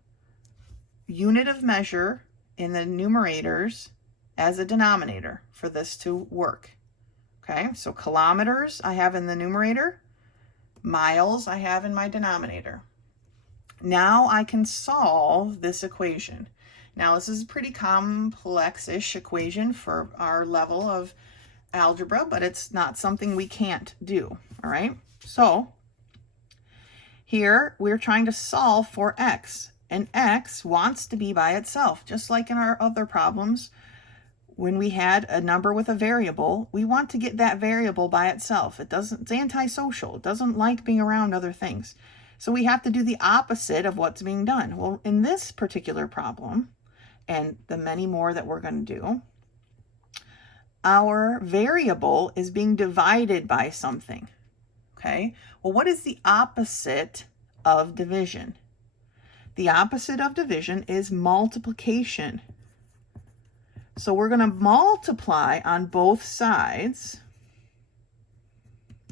unit of measure in the numerators as a denominator for this to work. Okay, so kilometers I have in the numerator, miles I have in my denominator. Now I can solve this equation. Now this is a pretty complex-ish equation for our level of algebra, but it's not something we can't do, all right? So here we're trying to solve for x, and x wants to be by itself, just like in our other problems. When we had a number with a variable, we want to get that variable by itself. It's antisocial. It doesn't like being around other things. So we have to do the opposite of what's being done. Well, in this particular problem, and the many more that we're going to do, our variable is being divided by something. Okay, well, what is the opposite of division? The opposite of division is multiplication. So we're going to multiply on both sides.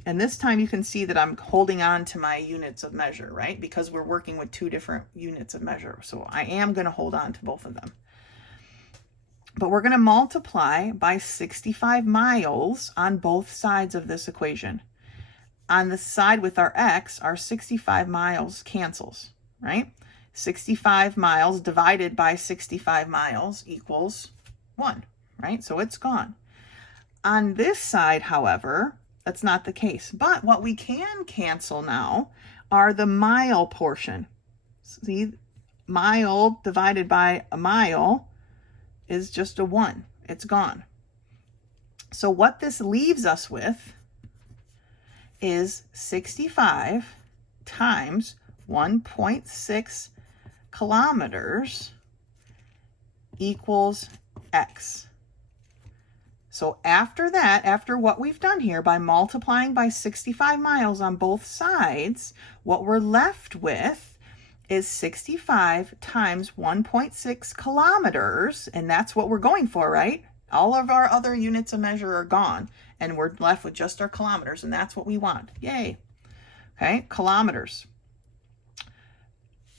And this time you can see that I'm holding on to my units of measure, right? Because we're working with two different units of measure. So I am going to hold on to both of them. But we're going to multiply by 65 miles on both sides of this equation. On the side with our x, our 65 miles cancels, right? 65 miles divided by 65 miles equals 1, right? So it's gone. On this side, however, that's not the case. But what we can cancel now are the mile portion. See, mile divided by a mile is just a 1. It's gone. So what this leaves us with is 65 times 1.6 kilometers equals x. So after that, after what we've done here by multiplying by 65 miles on both sides, what we're left with is 65 times 1.6 kilometers, and that's what we're going for, right? All of our other units of measure are gone, and we're left with just our kilometers, and that's what we want. Yay. Okay, kilometers.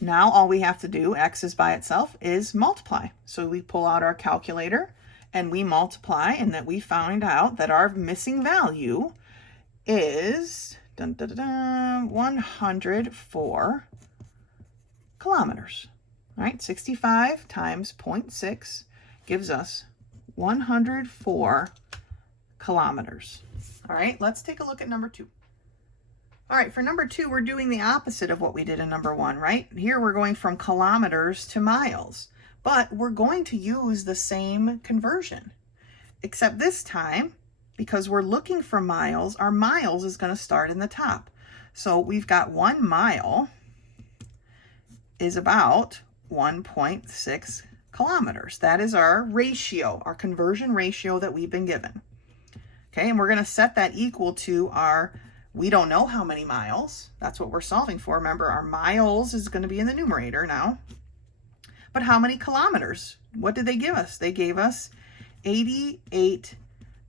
Now all we have to do, x is by itself, is multiply. So we pull out our calculator, and we multiply, and that we find out that our missing value is 104 kilometers. All right, 65 times 0.6 gives us 104 kilometers. All right, let's take a look at number 2. All right, for number 2, we're doing the opposite of what we did in number 1, right? Here we're going from kilometers to miles, but we're going to use the same conversion, except this time, because we're looking for miles, our miles is going to start in the top. So we've got 1 mile is about 1.6 kilometers. That is our ratio, our conversion ratio that we've been given. Okay, and we're going to set that equal to our, we don't know how many miles. That's what we're solving for. Remember, our miles is going to be in the numerator now. But how many kilometers? What did they give us? They gave us 88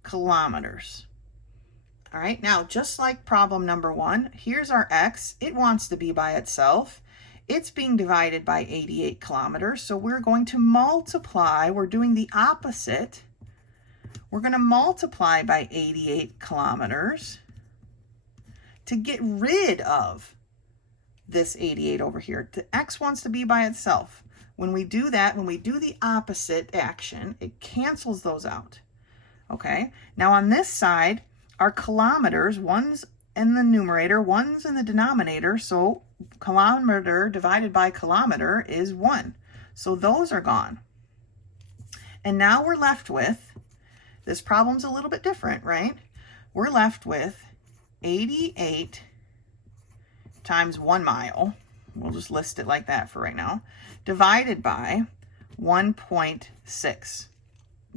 kilometers. All right, now just like problem number 1, here's our x. It wants to be by itself. It's being divided by 88 kilometers, so we're going to multiply. We're doing the opposite. We're going to multiply by 88 kilometers to get rid of this 88 over here. The x wants to be by itself. When we do that, when we do the opposite action, it cancels those out. Okay, now on this side, our kilometers, one's in the numerator, one's in the denominator, so kilometer divided by kilometer is 1. So those are gone. And now we're left with, this problem's a little bit different, right? We're left with 88 times 1 mile. We'll just list it like that for right now. Divided by 1.6.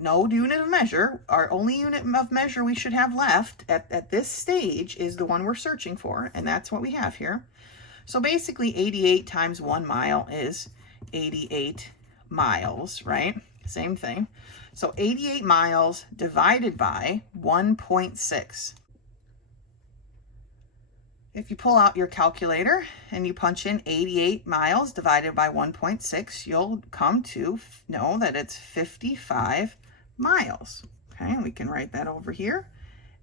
No unit of measure. Our only unit of measure we should have left at this stage is the one we're searching for, and that's what we have here. So basically 88 times 1 mile is 88 miles, right? Same thing. So 88 miles divided by 1.6. If you pull out your calculator and you punch in 88 miles divided by 1.6, you'll come to know that it's 55 miles. Okay, and we can write that over here.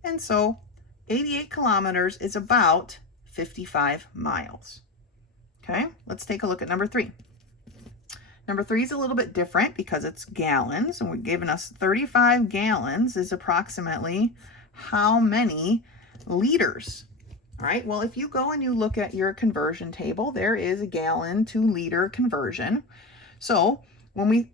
And so 88 kilometers is about 55 miles. Okay, let's take a look at number 3. Number 3 is a little bit different because it's gallons, and we've given us 35 gallons is approximately how many liters? All right, well, if you go and you look at your conversion table, there is a gallon to liter conversion. So when we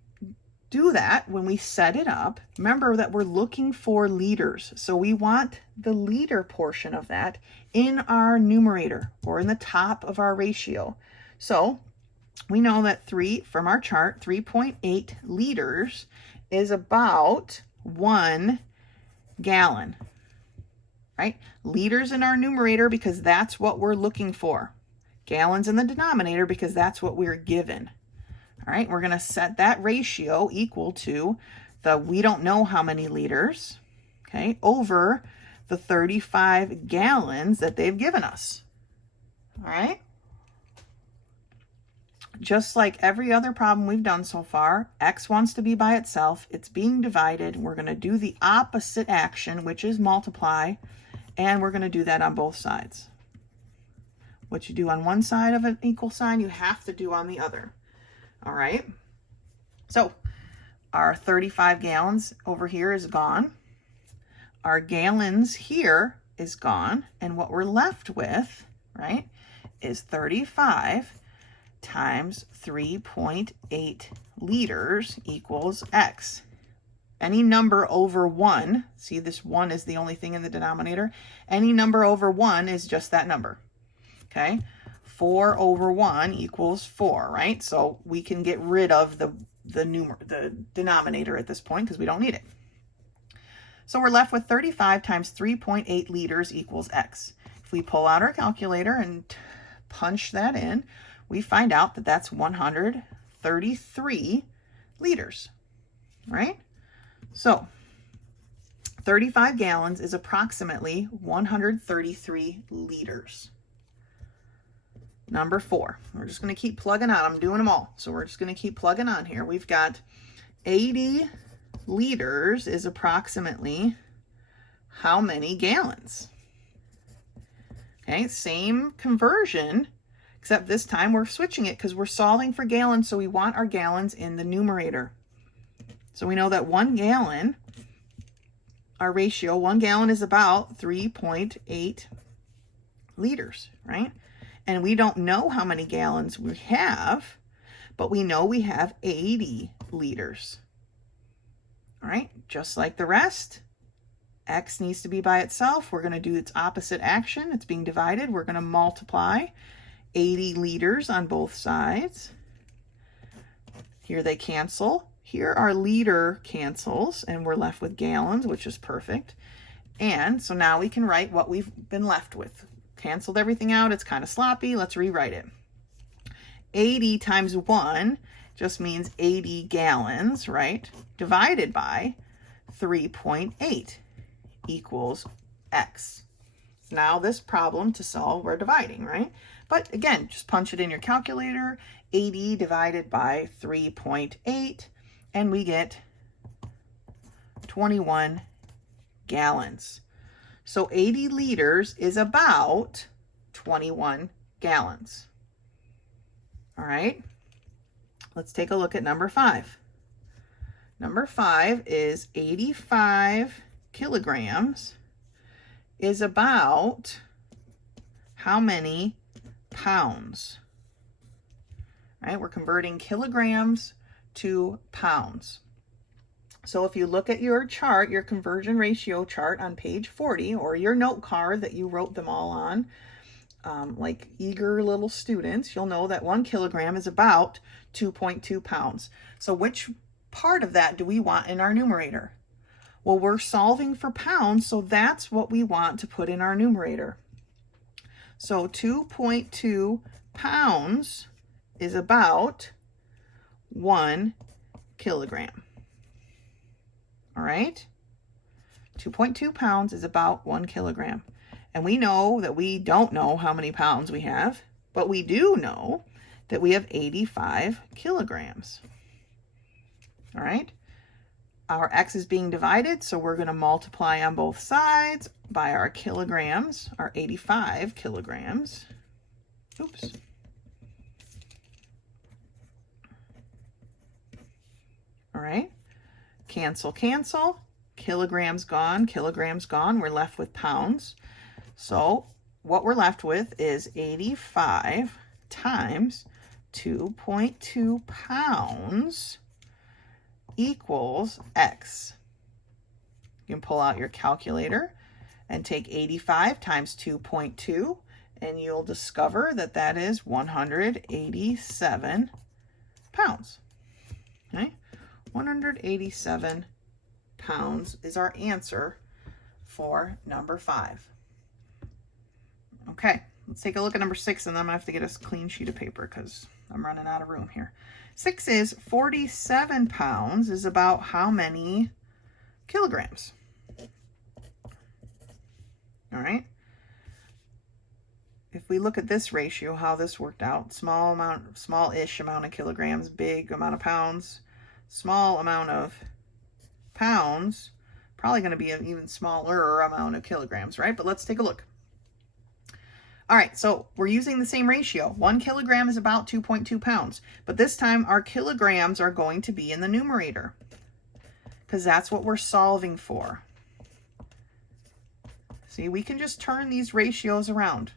do that, when we set it up, remember that we're looking for liters. So we want the liter portion of that in our numerator or in the top of our ratio. So we know that from our chart, 3.8 liters is about 1 gallon, right? Liters in our numerator because that's what we're looking for. Gallons in the denominator because that's what we're given. All right, we're going to set that ratio equal to the we don't know how many liters, okay, over the 35 gallons that they've given us. All right. Just like every other problem we've done so far, x wants to be by itself. It's being divided. We're going to do the opposite action, which is multiply, and we're going to do that on both sides. What you do on one side of an equal sign, you have to do on the other. All right. So our 35 gallons over here is gone. Our gallons here is gone. And what we're left with, right, is 35 times 3.8 liters equals x. Any number over 1, see this 1 is the only thing in the denominator. Any number over 1 is just that number. Okay, 4 over 1 equals 4, right? So we can get rid of the denominator at this point because we don't need it. So we're left with 35 times 3.8 liters equals x. If we pull out our calculator and punch that in, we find out that that's 133 liters, right? So 35 gallons is approximately 133 liters. Number 4, we're just going to keep plugging on. I'm doing them all. So we're just going to keep plugging on here. We've got 80 liters is approximately how many gallons? Okay, same conversion, except this time we're switching it because we're solving for gallons. So we want our gallons in the numerator. So we know that 1 gallon, our ratio, 1 gallon is about 3.8 liters, right? And we don't know how many gallons we have, but we know we have 80 liters. All right, just like the rest, x needs to be by itself. We're going to do its opposite action. It's being divided. We're going to multiply 80 liters on both sides. Here they cancel. Here our liter cancels, and we're left with gallons, which is perfect. And so now we can write what we've been left with. Canceled everything out. It's kind of sloppy. Let's rewrite it. 80 times 1 just means 80 gallons, right? Divided by 3.8 equals x. Now this problem to solve, we're dividing, right? But again, just punch it in your calculator. 80 divided by 3.8, and we get 21 gallons. So 80 liters is about 21 gallons. All right, let's take a look at number 5. Number 5 is 85 kilograms is about how many pounds? All right, we're converting kilograms to pounds. So if you look at your chart, your conversion ratio chart on page 40, or your note card that you wrote them all on, like eager little students, you'll know that 1 kilogram is about 2.2 pounds. So which part of that do we want in our numerator? Well, we're solving for pounds, so that's what we want to put in our numerator. So 2.2 pounds is about 1 kilogram. All right, 2.2 pounds is about 1 kilogram. And we know that we don't know how many pounds we have, but we do know that we have 85 kilograms. All right, our x is being divided, so we're going to multiply on both sides by our kilograms, our 85 kilograms. Oops. All right. Cancel, cancel. Kilograms gone, kilograms gone. We're left with pounds. So what we're left with is 85 times 2.2 pounds equals x. You can pull out your calculator and take 85 times 2.2, and you'll discover that that is 187 pounds. Okay? 187 pounds is our answer for number 5. Okay, let's take a look at number 6, and then I'm gonna have to get a clean sheet of paper because I'm running out of room here. 6 is 47 pounds is about how many kilograms? All right. If we look at this ratio, how this worked out, small-ish amount of kilograms, big amount of pounds, small amount of pounds, probably going to be an even smaller amount of kilograms, right? But let's take a look. All right, so we're using the same ratio. 1 kilogram is about 2.2 pounds, but this time our kilograms are going to be in the numerator because that's what we're solving for. See, we can just turn these ratios around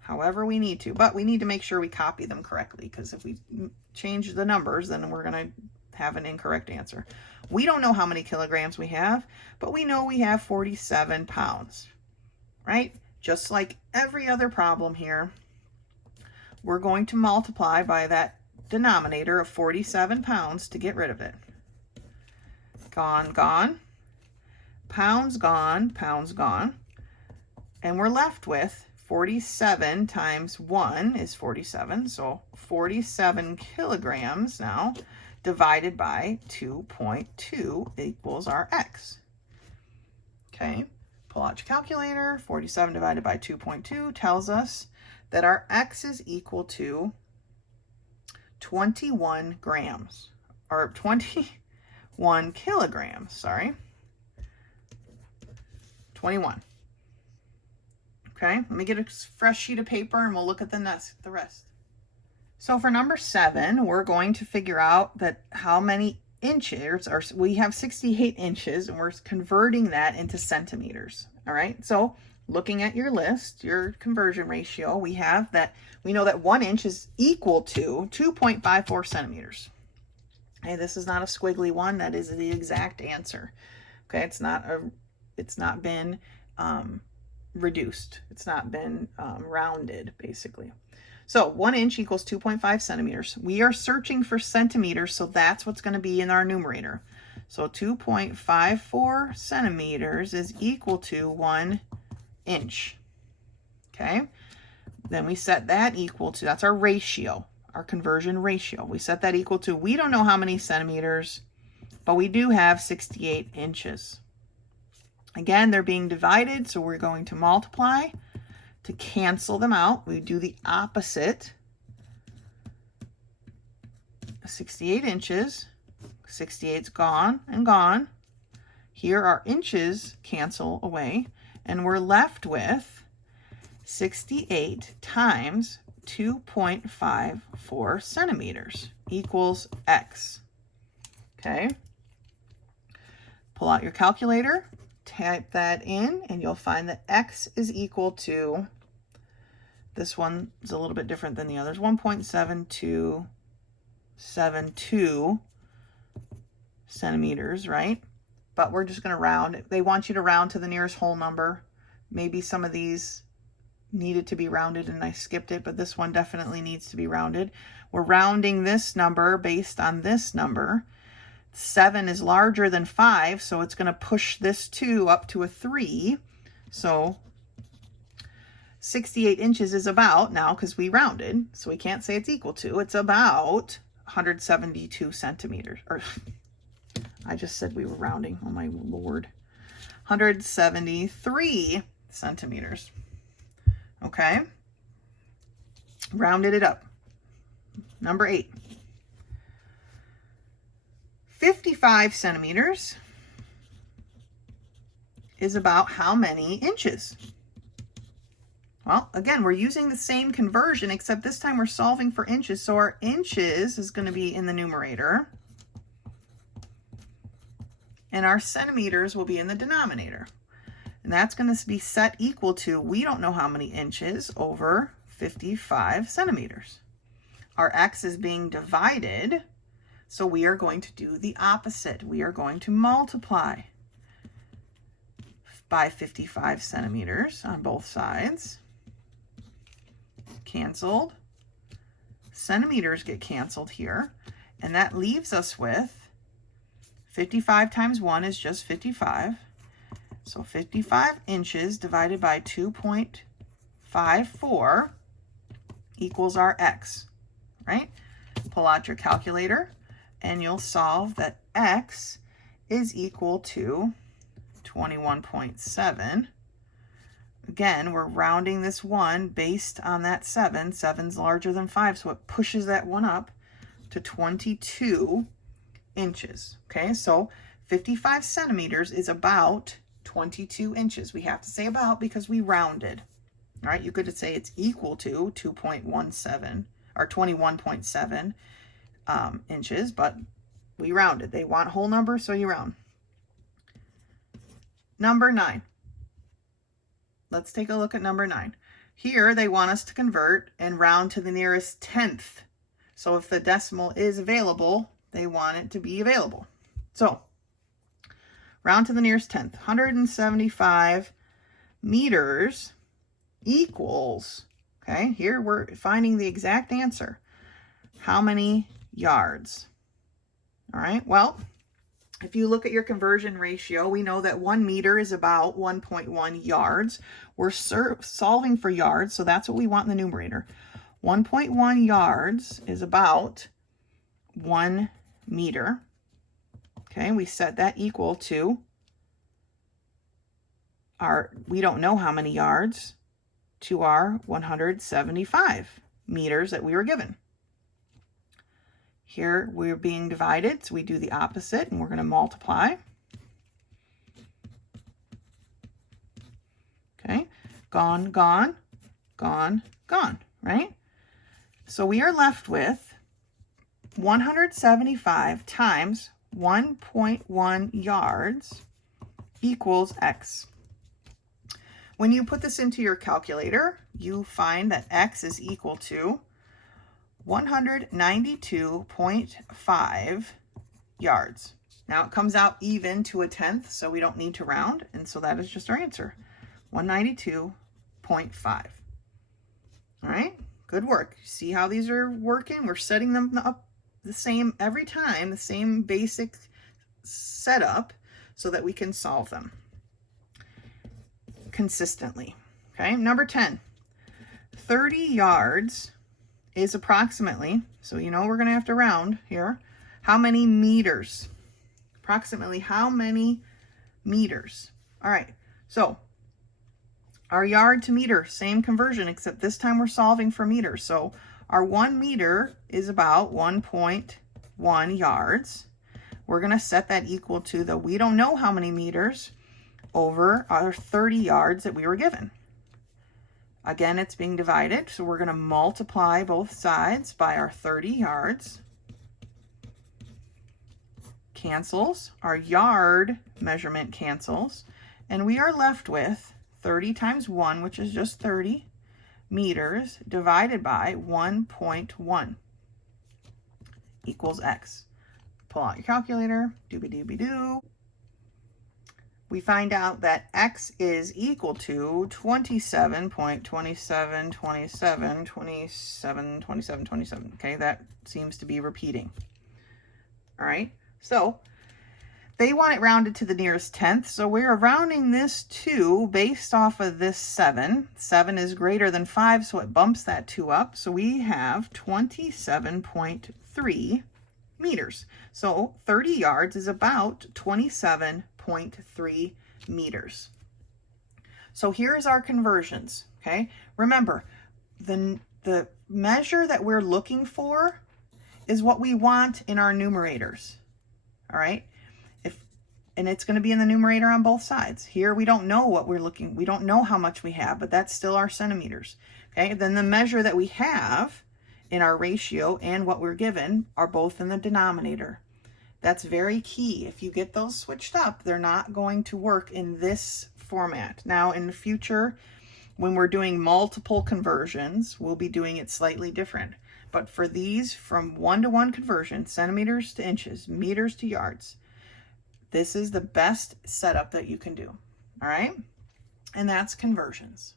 however we need to, but we need to make sure we copy them correctly, because if we change the numbers, then we're going to have an incorrect answer. We don't know how many kilograms we have, but we know we have 47 pounds, right? Just like every other problem here, we're going to multiply by that denominator of 47 pounds to get rid of it. Gone, gone. Pounds gone, pounds gone. And we're left with 47 times 1 is 47. So 47 kilograms now divided by 2.2 equals our x. Okay, pull out your calculator. 47 divided by 2.2 tells us that our x is equal to 21 grams, or 21 kilograms, sorry. 21. Okay, let me get a fresh sheet of paper and we'll look at the rest. So for number 7, we're going to figure out that how many inches, or we have 68 inches, and we're converting that into centimeters. All right, so looking at your list, your conversion ratio, we know that 1 inch is equal to 2.54 centimeters. Okay, this is not a squiggly one, that is the exact answer. Okay, it's not been reduced. It's not been rounded, basically. So 1 inch equals 2.5 centimeters. We are searching for centimeters, so that's what's going to be in our numerator. So 2.54 centimeters is equal to 1 inch. Okay, then we set that equal to, that's our ratio, our conversion ratio. We set that equal to, we don't know how many centimeters, but we do have 68 inches. Again, they're being divided, so we're going to multiply to cancel them out. We do the opposite. 68 inches. 68's gone and gone. Here our inches cancel away, and we're left with 68 times 2.54 centimeters equals x. Okay. Pull out your calculator. Type that in, and you'll find that x is equal to, this one is a little bit different than the others, 1.7272 centimeters, right? But we're just going to round it. They want you to round to the nearest whole number. Maybe some of these needed to be rounded and I skipped it, but this one definitely needs to be rounded. We're rounding this number based on this number. 7 is larger than 5, so it's going to push this 2 up to a 3. So 68 inches is about, now because we rounded, so we can't say it's equal to, it's about 172 centimeters. Or I just said we were rounding, oh my lord. 173 centimeters. Okay. Rounded it up. Number 8. 55 centimeters is about how many inches? Well, again, we're using the same conversion, except this time we're solving for inches. So our inches is going to be in the numerator, and our centimeters will be in the denominator. And that's going to be set equal to, we don't know how many inches, over 55 centimeters. Our x is being divided, so we are going to do the opposite. We are going to multiply by 55 centimeters on both sides. Canceled. Centimeters get canceled here. And that leaves us with 55 times 1 is just 55. So 55 inches divided by 2.54 equals our x, right? Pull out your calculator and you'll solve that x is equal to 21.7. Again, we're rounding this 1 based on that 7. 7's larger than 5, so it pushes that 1 up to 22 inches. Okay, so 55 centimeters is about 22 inches. We have to say about because we rounded. All right, you could say it's equal to 2.17 or 21.7 inches, but we rounded. They want whole numbers, so you round. Number 9. Let's take a look at number 9. Here they want us to convert and round to the nearest tenth. So if the decimal is available, they want it to be available. So round to the nearest tenth. 175 meters equals, okay, here we're finding the exact answer. How many yards? All right, well, if you look at your conversion ratio, we know that 1 meter is about 1.1 yards. We're solving for yards, so that's what we want in the numerator. 1.1 yards is about 1 meter. Okay, we set that equal to our, we don't know how many yards, to our 175 meters that we were given. Here we're being divided, so we do the opposite and we're going to multiply. Okay, gone, gone, gone, gone, right? So we are left with 175 times 1.1 yards equals x. When you put this into your calculator, you find that x is equal to 192.5 yards. Now it comes out even to a tenth, so we don't need to round, and so that is just our answer, 192.5. All right, good work. See how these are working? We're setting them up the same every time, the same basic setup, so that we can solve them consistently. Okay, number 10, 30 yards is approximately, so you know we're going to have to round here, how many meters? Approximately how many meters? All right, so our yard to meter, same conversion, except this time we're solving for meters. So our 1 meter is about 1.1 yards. We're going to set that equal to the, we don't know how many meters, over our 30 yards that we were given. Again, it's being divided, so we're going to multiply both sides by our 30 yards. Cancels. Our yard measurement cancels. And we are left with 30 times 1, which is just 30 meters, divided by 1.1 equals x. Pull out your calculator. Doobie-doobie-doo. We find out that x is equal to 27.2727272727. Okay, that seems to be repeating. All right, so they want it rounded to the nearest tenth, so we're rounding this 2 based off of this 7. 7 is greater than 5, so it bumps that 2 up. So we have 27.3 meters. So 30 yards is about 27.3 meters. So here's our conversions, okay? Remember, the measure that we're looking for is what we want in our numerators, all right? And it's going to be in the numerator on both sides. Here we don't know what we're looking, we don't know how much we have, but that's still our centimeters, okay? Then the measure that we have in our ratio and what we're given are both in the denominator. That's very key. If you get those switched up, they're not going to work in this format. Now, in the future, when we're doing multiple conversions, we'll be doing it slightly different. But for these, from 1-to-1 conversion, centimeters to inches, meters to yards, this is the best setup that you can do, all right? And that's conversions.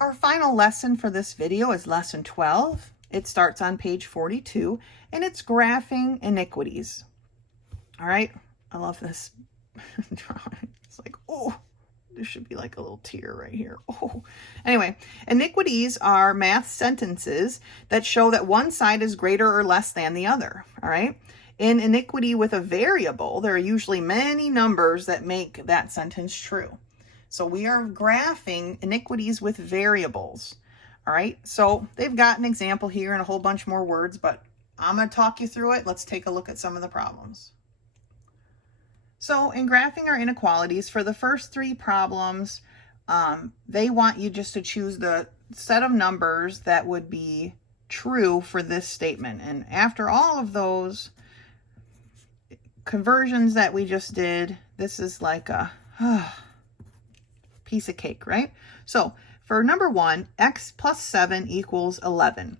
Our final lesson for this video is lesson 12. It starts on page 42, and it's graphing inequities. All right, I love this drawing. It's like, oh, there should be like a little tear right here. Oh, anyway, iniquities are math sentences that show that one side is greater or less than the other. All right. In iniquity with a variable, there are usually many numbers that make that sentence true. So we are graphing iniquities with variables. All right. So they've got an example here and a whole bunch more words, but I'm going to talk you through it. Let's take a look at some of the problems. So in graphing our inequalities, for the first three problems, they want you just to choose the set of numbers that would be true for this statement. And after all of those conversions that we just did, this is like a piece of cake, right? So for number 1, x plus 7 equals 11.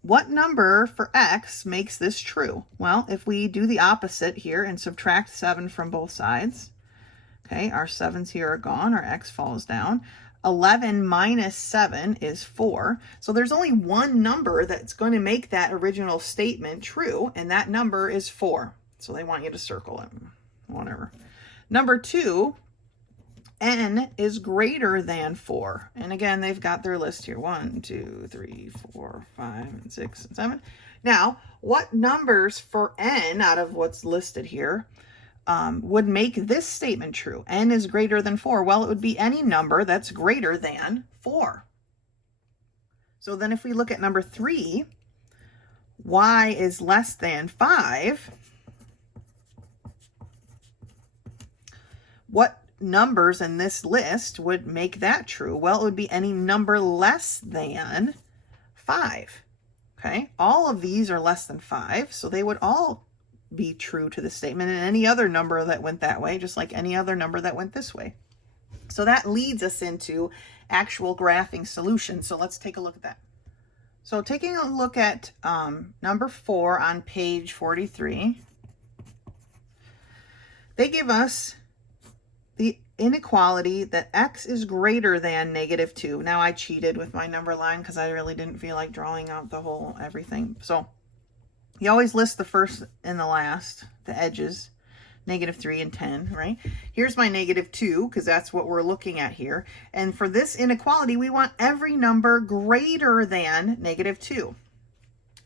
What number for x makes this true? Well, if we do the opposite here and subtract 7 from both sides, okay, our 7's here are gone, our x falls down. 11 minus 7 is 4. So there's only one number that's going to make that original statement true, and that number is 4. So they want you to circle it, whatever. Number 2, n is greater than 4. And again, they've got their list here. 1, 2, 3, 4, 5, and 6, and 7. Now, what numbers for n out of what's listed here would make this statement true? N is greater than 4. Well, it would be any number that's greater than 4. So then if we look at number 3, y is less than 5. What numbers in this list would make that true? Well, it would be any number less than 5. Okay, all of these are less than 5, so they would all be true to the statement, and any other number that went that way, just like any other number that went this way. So that leads us into actual graphing solutions. So let's take a look at that. So taking a look at number 4 on page 43, they give us the inequality that x is greater than -2. Now I cheated with my number line because I really didn't feel like drawing out the whole everything. So you always list the first and the last, the edges, -3 and 10, right? Here's my -2 because that's what we're looking at here. And for this inequality, we want every number greater than -2.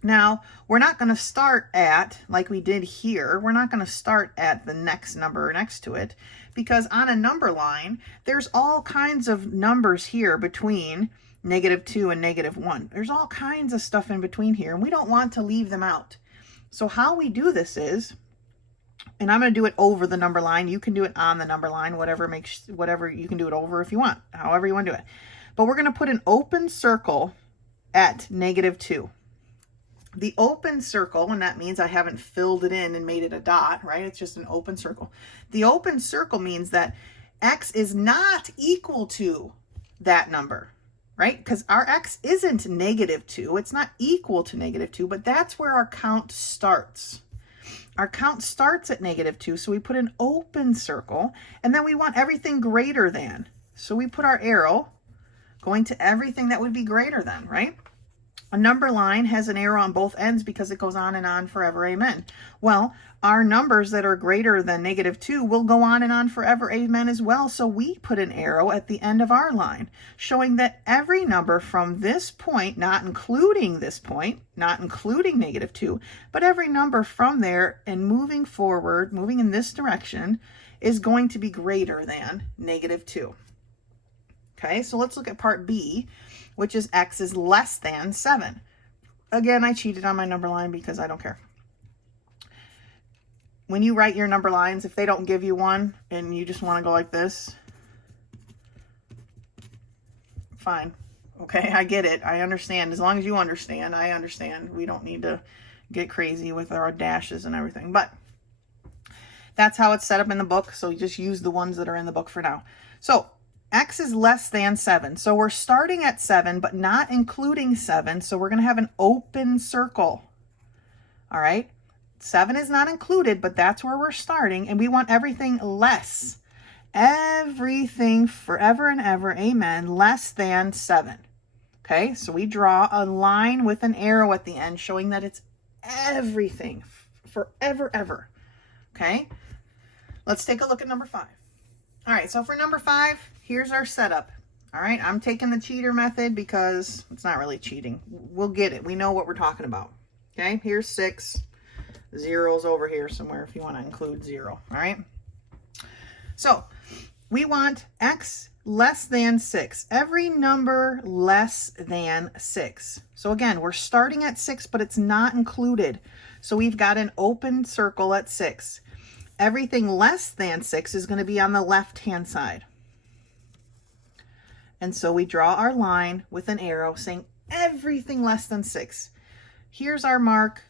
Now, we're not going to start at, like we did here, we're not going to start at the next number next to it, because on a number line, there's all kinds of numbers here between -2 and -1. There's all kinds of stuff in between here, and we don't want to leave them out. So how we do this is, and I'm going to do it over the number line. You can do it on the number line, whatever you can do it over if you want, however you want to do it. But we're going to put an open circle at -2. The open circle, and that means I haven't filled it in and made it a dot, right? It's just an open circle. The open circle means that x is not equal to that number, right? Because our x isn't -2. It's not equal to -2, but that's where our count starts. Our count starts at -2, so we put an open circle, and then we want everything greater than. So we put our arrow going to everything that would be greater than, right? A number line has an arrow on both ends because it goes on and on forever, amen. Well, our numbers that are greater than -2 will go on and on forever, amen, as well. So we put an arrow at the end of our line, showing that every number from this point, not including this point, not including -2, but every number from there and moving forward, moving in this direction, is going to be greater than -2. Okay, so let's look at part B, which is x is less than 7. Again, I cheated on my number line because I don't care. When you write your number lines, if they don't give you one and you just want to go like this, fine. Okay, I get it. I understand. As long as you understand, I understand. We don't need to get crazy with our dashes and everything. But that's how it's set up in the book. So you just use the ones that are in the book for now. So x is less than 7. So we're starting at 7, but not including 7. So we're going to have an open circle. All right. 7 is not included, but that's where we're starting. And we want everything less. Everything forever and ever, amen, less than 7. Okay. So we draw a line with an arrow at the end showing that it's everything forever, ever. Okay. Let's take a look at number 5. All right, so for number 5, here's our setup. All right, I'm taking the cheater method because it's not really cheating. We'll get it. We know what we're talking about. Okay, here's 6. 0's over here somewhere if you want to include 0. All right. So we want x less than 6. Every number less than 6. So again, we're starting at 6, but it's not included. So we've got an open circle at 6. Everything less than 6 is going to be on the left-hand side. And so we draw our line with an arrow saying everything less than 6. Here's our mark.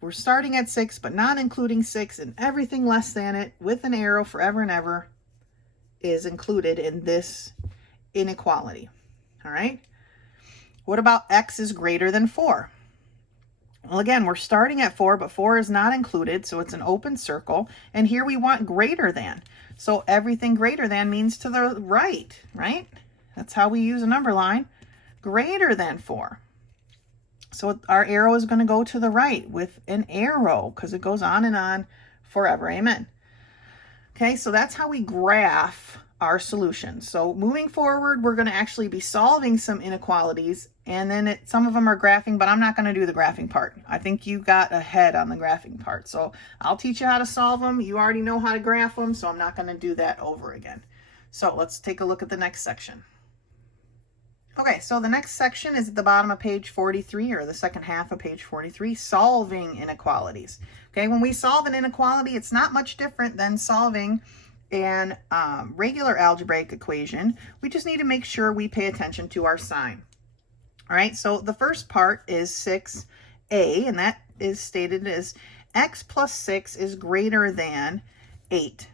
We're starting at 6, but not including 6, and everything less than it with an arrow forever and ever is included in this inequality. All right. What about x is greater than 4? Well, again, we're starting at 4, but 4 is not included, so it's an open circle. And here we want greater than. So everything greater than means to the right, right? That's how we use a number line. Greater than 4. So our arrow is going to go to the right with an arrow because it goes on forever. Amen. Okay, so that's how we graph our solution. So moving forward, we're going to actually be solving some inequalities, and then some of them are graphing, but I'm not going to do the graphing part. I think you got ahead on the graphing part. So I'll teach you how to solve them. You already know how to graph them, so I'm not going to do that over again. So let's take a look at the next section. Okay, so the next section is at the bottom of page 43, or the second half of page 43, solving inequalities. Okay, when we solve an inequality, it's not much different than solving an regular algebraic equation. We just need to make sure we pay attention to our sign. All right, so the first part is 6a, and that is stated as x plus 6 is greater than 8.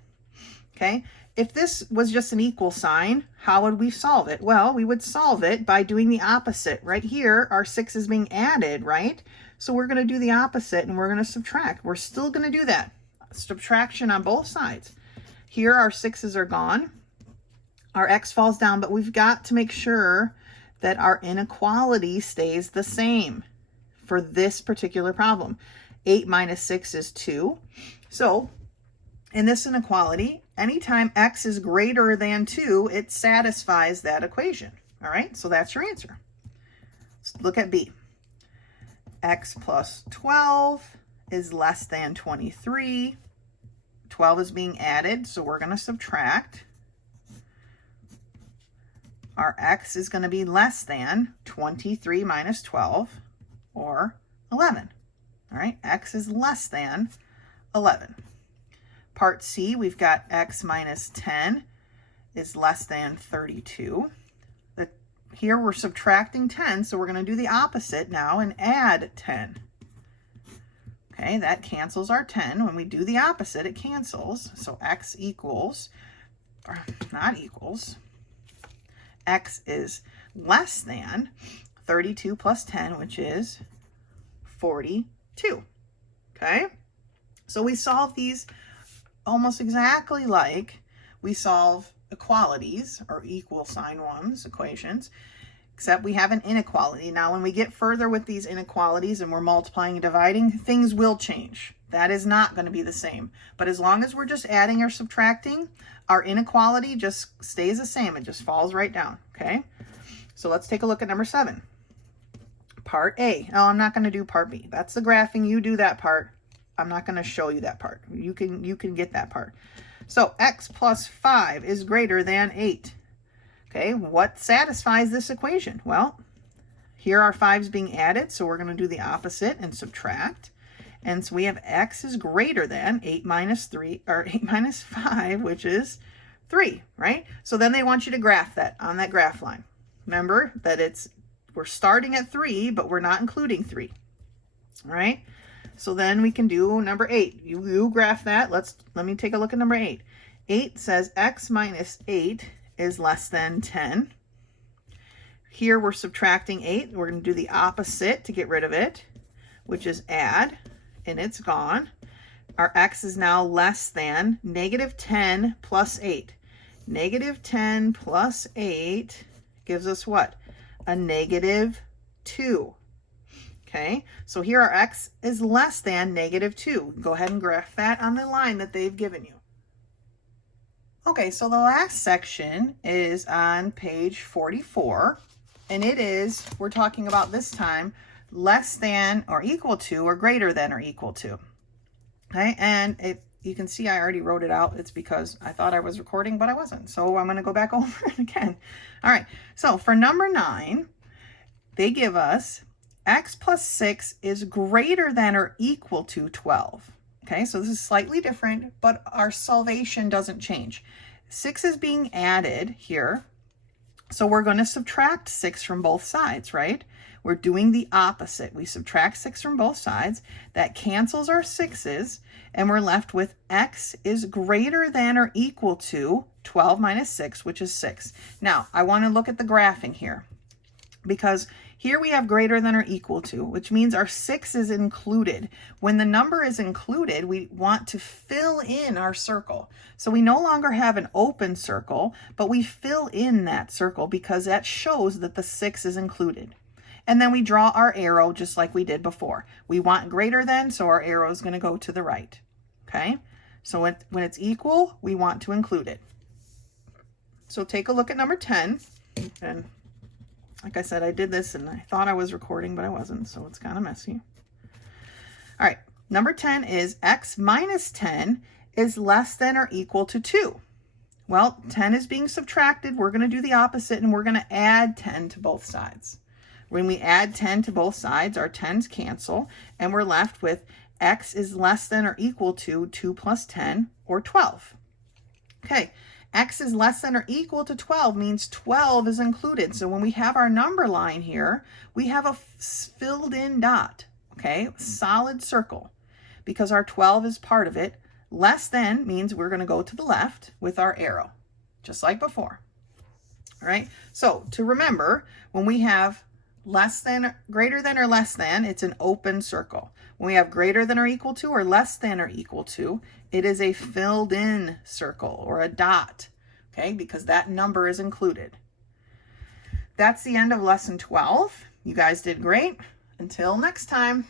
Okay. If this was just an equal sign, how would we solve it? Well, we would solve it by doing the opposite. Right here, our 6 is being added, right? So we're going to do the opposite and we're going to subtract. We're still going to do that. Subtraction on both sides. Here, our 6's are gone. Our x falls down, but we've got to make sure that our inequality stays the same for this particular problem. 8 minus 6 is 2. So in this inequality, anytime x is greater than 2, it satisfies that equation. All right, so that's your answer. Let's look at B. X plus 12 is less than 23. 12 is being added, so we're going to subtract. Our x is going to be less than 23 minus 12, or 11. All right, x is less than 11. Part C, we've got x minus 10 is less than 32. Here we're subtracting 10, so we're going to do the opposite now and add 10. Okay, that cancels our 10. When we do the opposite, it cancels. So x equals, or not equals, x is less than 32 plus 10, which is 42. Okay, so we solve these almost exactly like we solve equalities or equal sign ones equations, except we have an inequality. Now, when we get further with these inequalities and we're multiplying and dividing, things will change. That is not going to be the same. But as long as we're just adding or subtracting, our inequality just stays the same. It just falls right down. Okay, so let's take a look at number 7. Part A. Oh, I'm not going to do part B. That's the graphing. You do that part. I'm not going to show you that part. You can get that part. So x plus 5 is greater than 8. Okay, what satisfies this equation? Well, here are 5's being added, so we're going to do the opposite and subtract. And so we have x is greater than 8 minus 3, or 8 minus 5, which is 3, right? So then they want you to graph that on that graph line. Remember that we're starting at 3, but we're not including 3. All right? So then we can do number 8. You graph that. Let me take a look at number 8. 8 says x minus 8 is less than 10. Here we're subtracting 8. We're going to do the opposite to get rid of it, which is add, and it's gone. Our x is now less than negative 10 plus 8. Negative 10 plus 8 gives us what? A negative 2. Okay, so here our x is less than negative 2. Go ahead and graph that on the line that they've given you. Okay, so the last section is on page 44, and we're talking about this time, less than or equal to or greater than or equal to. Okay, and you can see I already wrote it out. It's because I thought I was recording, but I wasn't. So I'm going to go back over it again. All right, so for number 9, they give us x plus 6 is greater than or equal to 12. Okay, so this is slightly different, but our solvation doesn't change. 6 is being added here, so we're going to subtract 6 from both sides, right? We're doing the opposite. We subtract 6 from both sides. That cancels our 6's, and we're left with x is greater than or equal to 12 minus 6, which is 6. Now, I want to look at the graphing here, because here we have greater than or equal to, which means our 6 is included. When the number is included, we want to fill in our circle. So we no longer have an open circle, but we fill in that circle because that shows that the 6 is included. And then we draw our arrow just like we did before. We want greater than, so our arrow is going to go to the right. Okay? So when it's equal, we want to include it. So take a look at number 10. And like I said, I did this and I thought I was recording, but I wasn't, so it's kind of messy. All right, number 10 is x minus 10 is less than or equal to 2. Well, 10 is being subtracted. We're going to do the opposite, and we're going to add 10 to both sides. When we add 10 to both sides, our 10's cancel, and we're left with x is less than or equal to 2 plus 10, or 12. Okay. X is less than or equal to 12 means 12 is included. So when we have our number line here, we have a filled in dot, okay? Solid circle, because our 12 is part of it. Less than means we're going to go to the left with our arrow, just like before. All right, so to remember, when we have less than, greater than or less than, it's an open circle. When we have greater than or equal to or less than or equal to, it is a filled in circle or a dot, okay, because that number is included. That's the end of lesson 12. You guys did great. Until next time.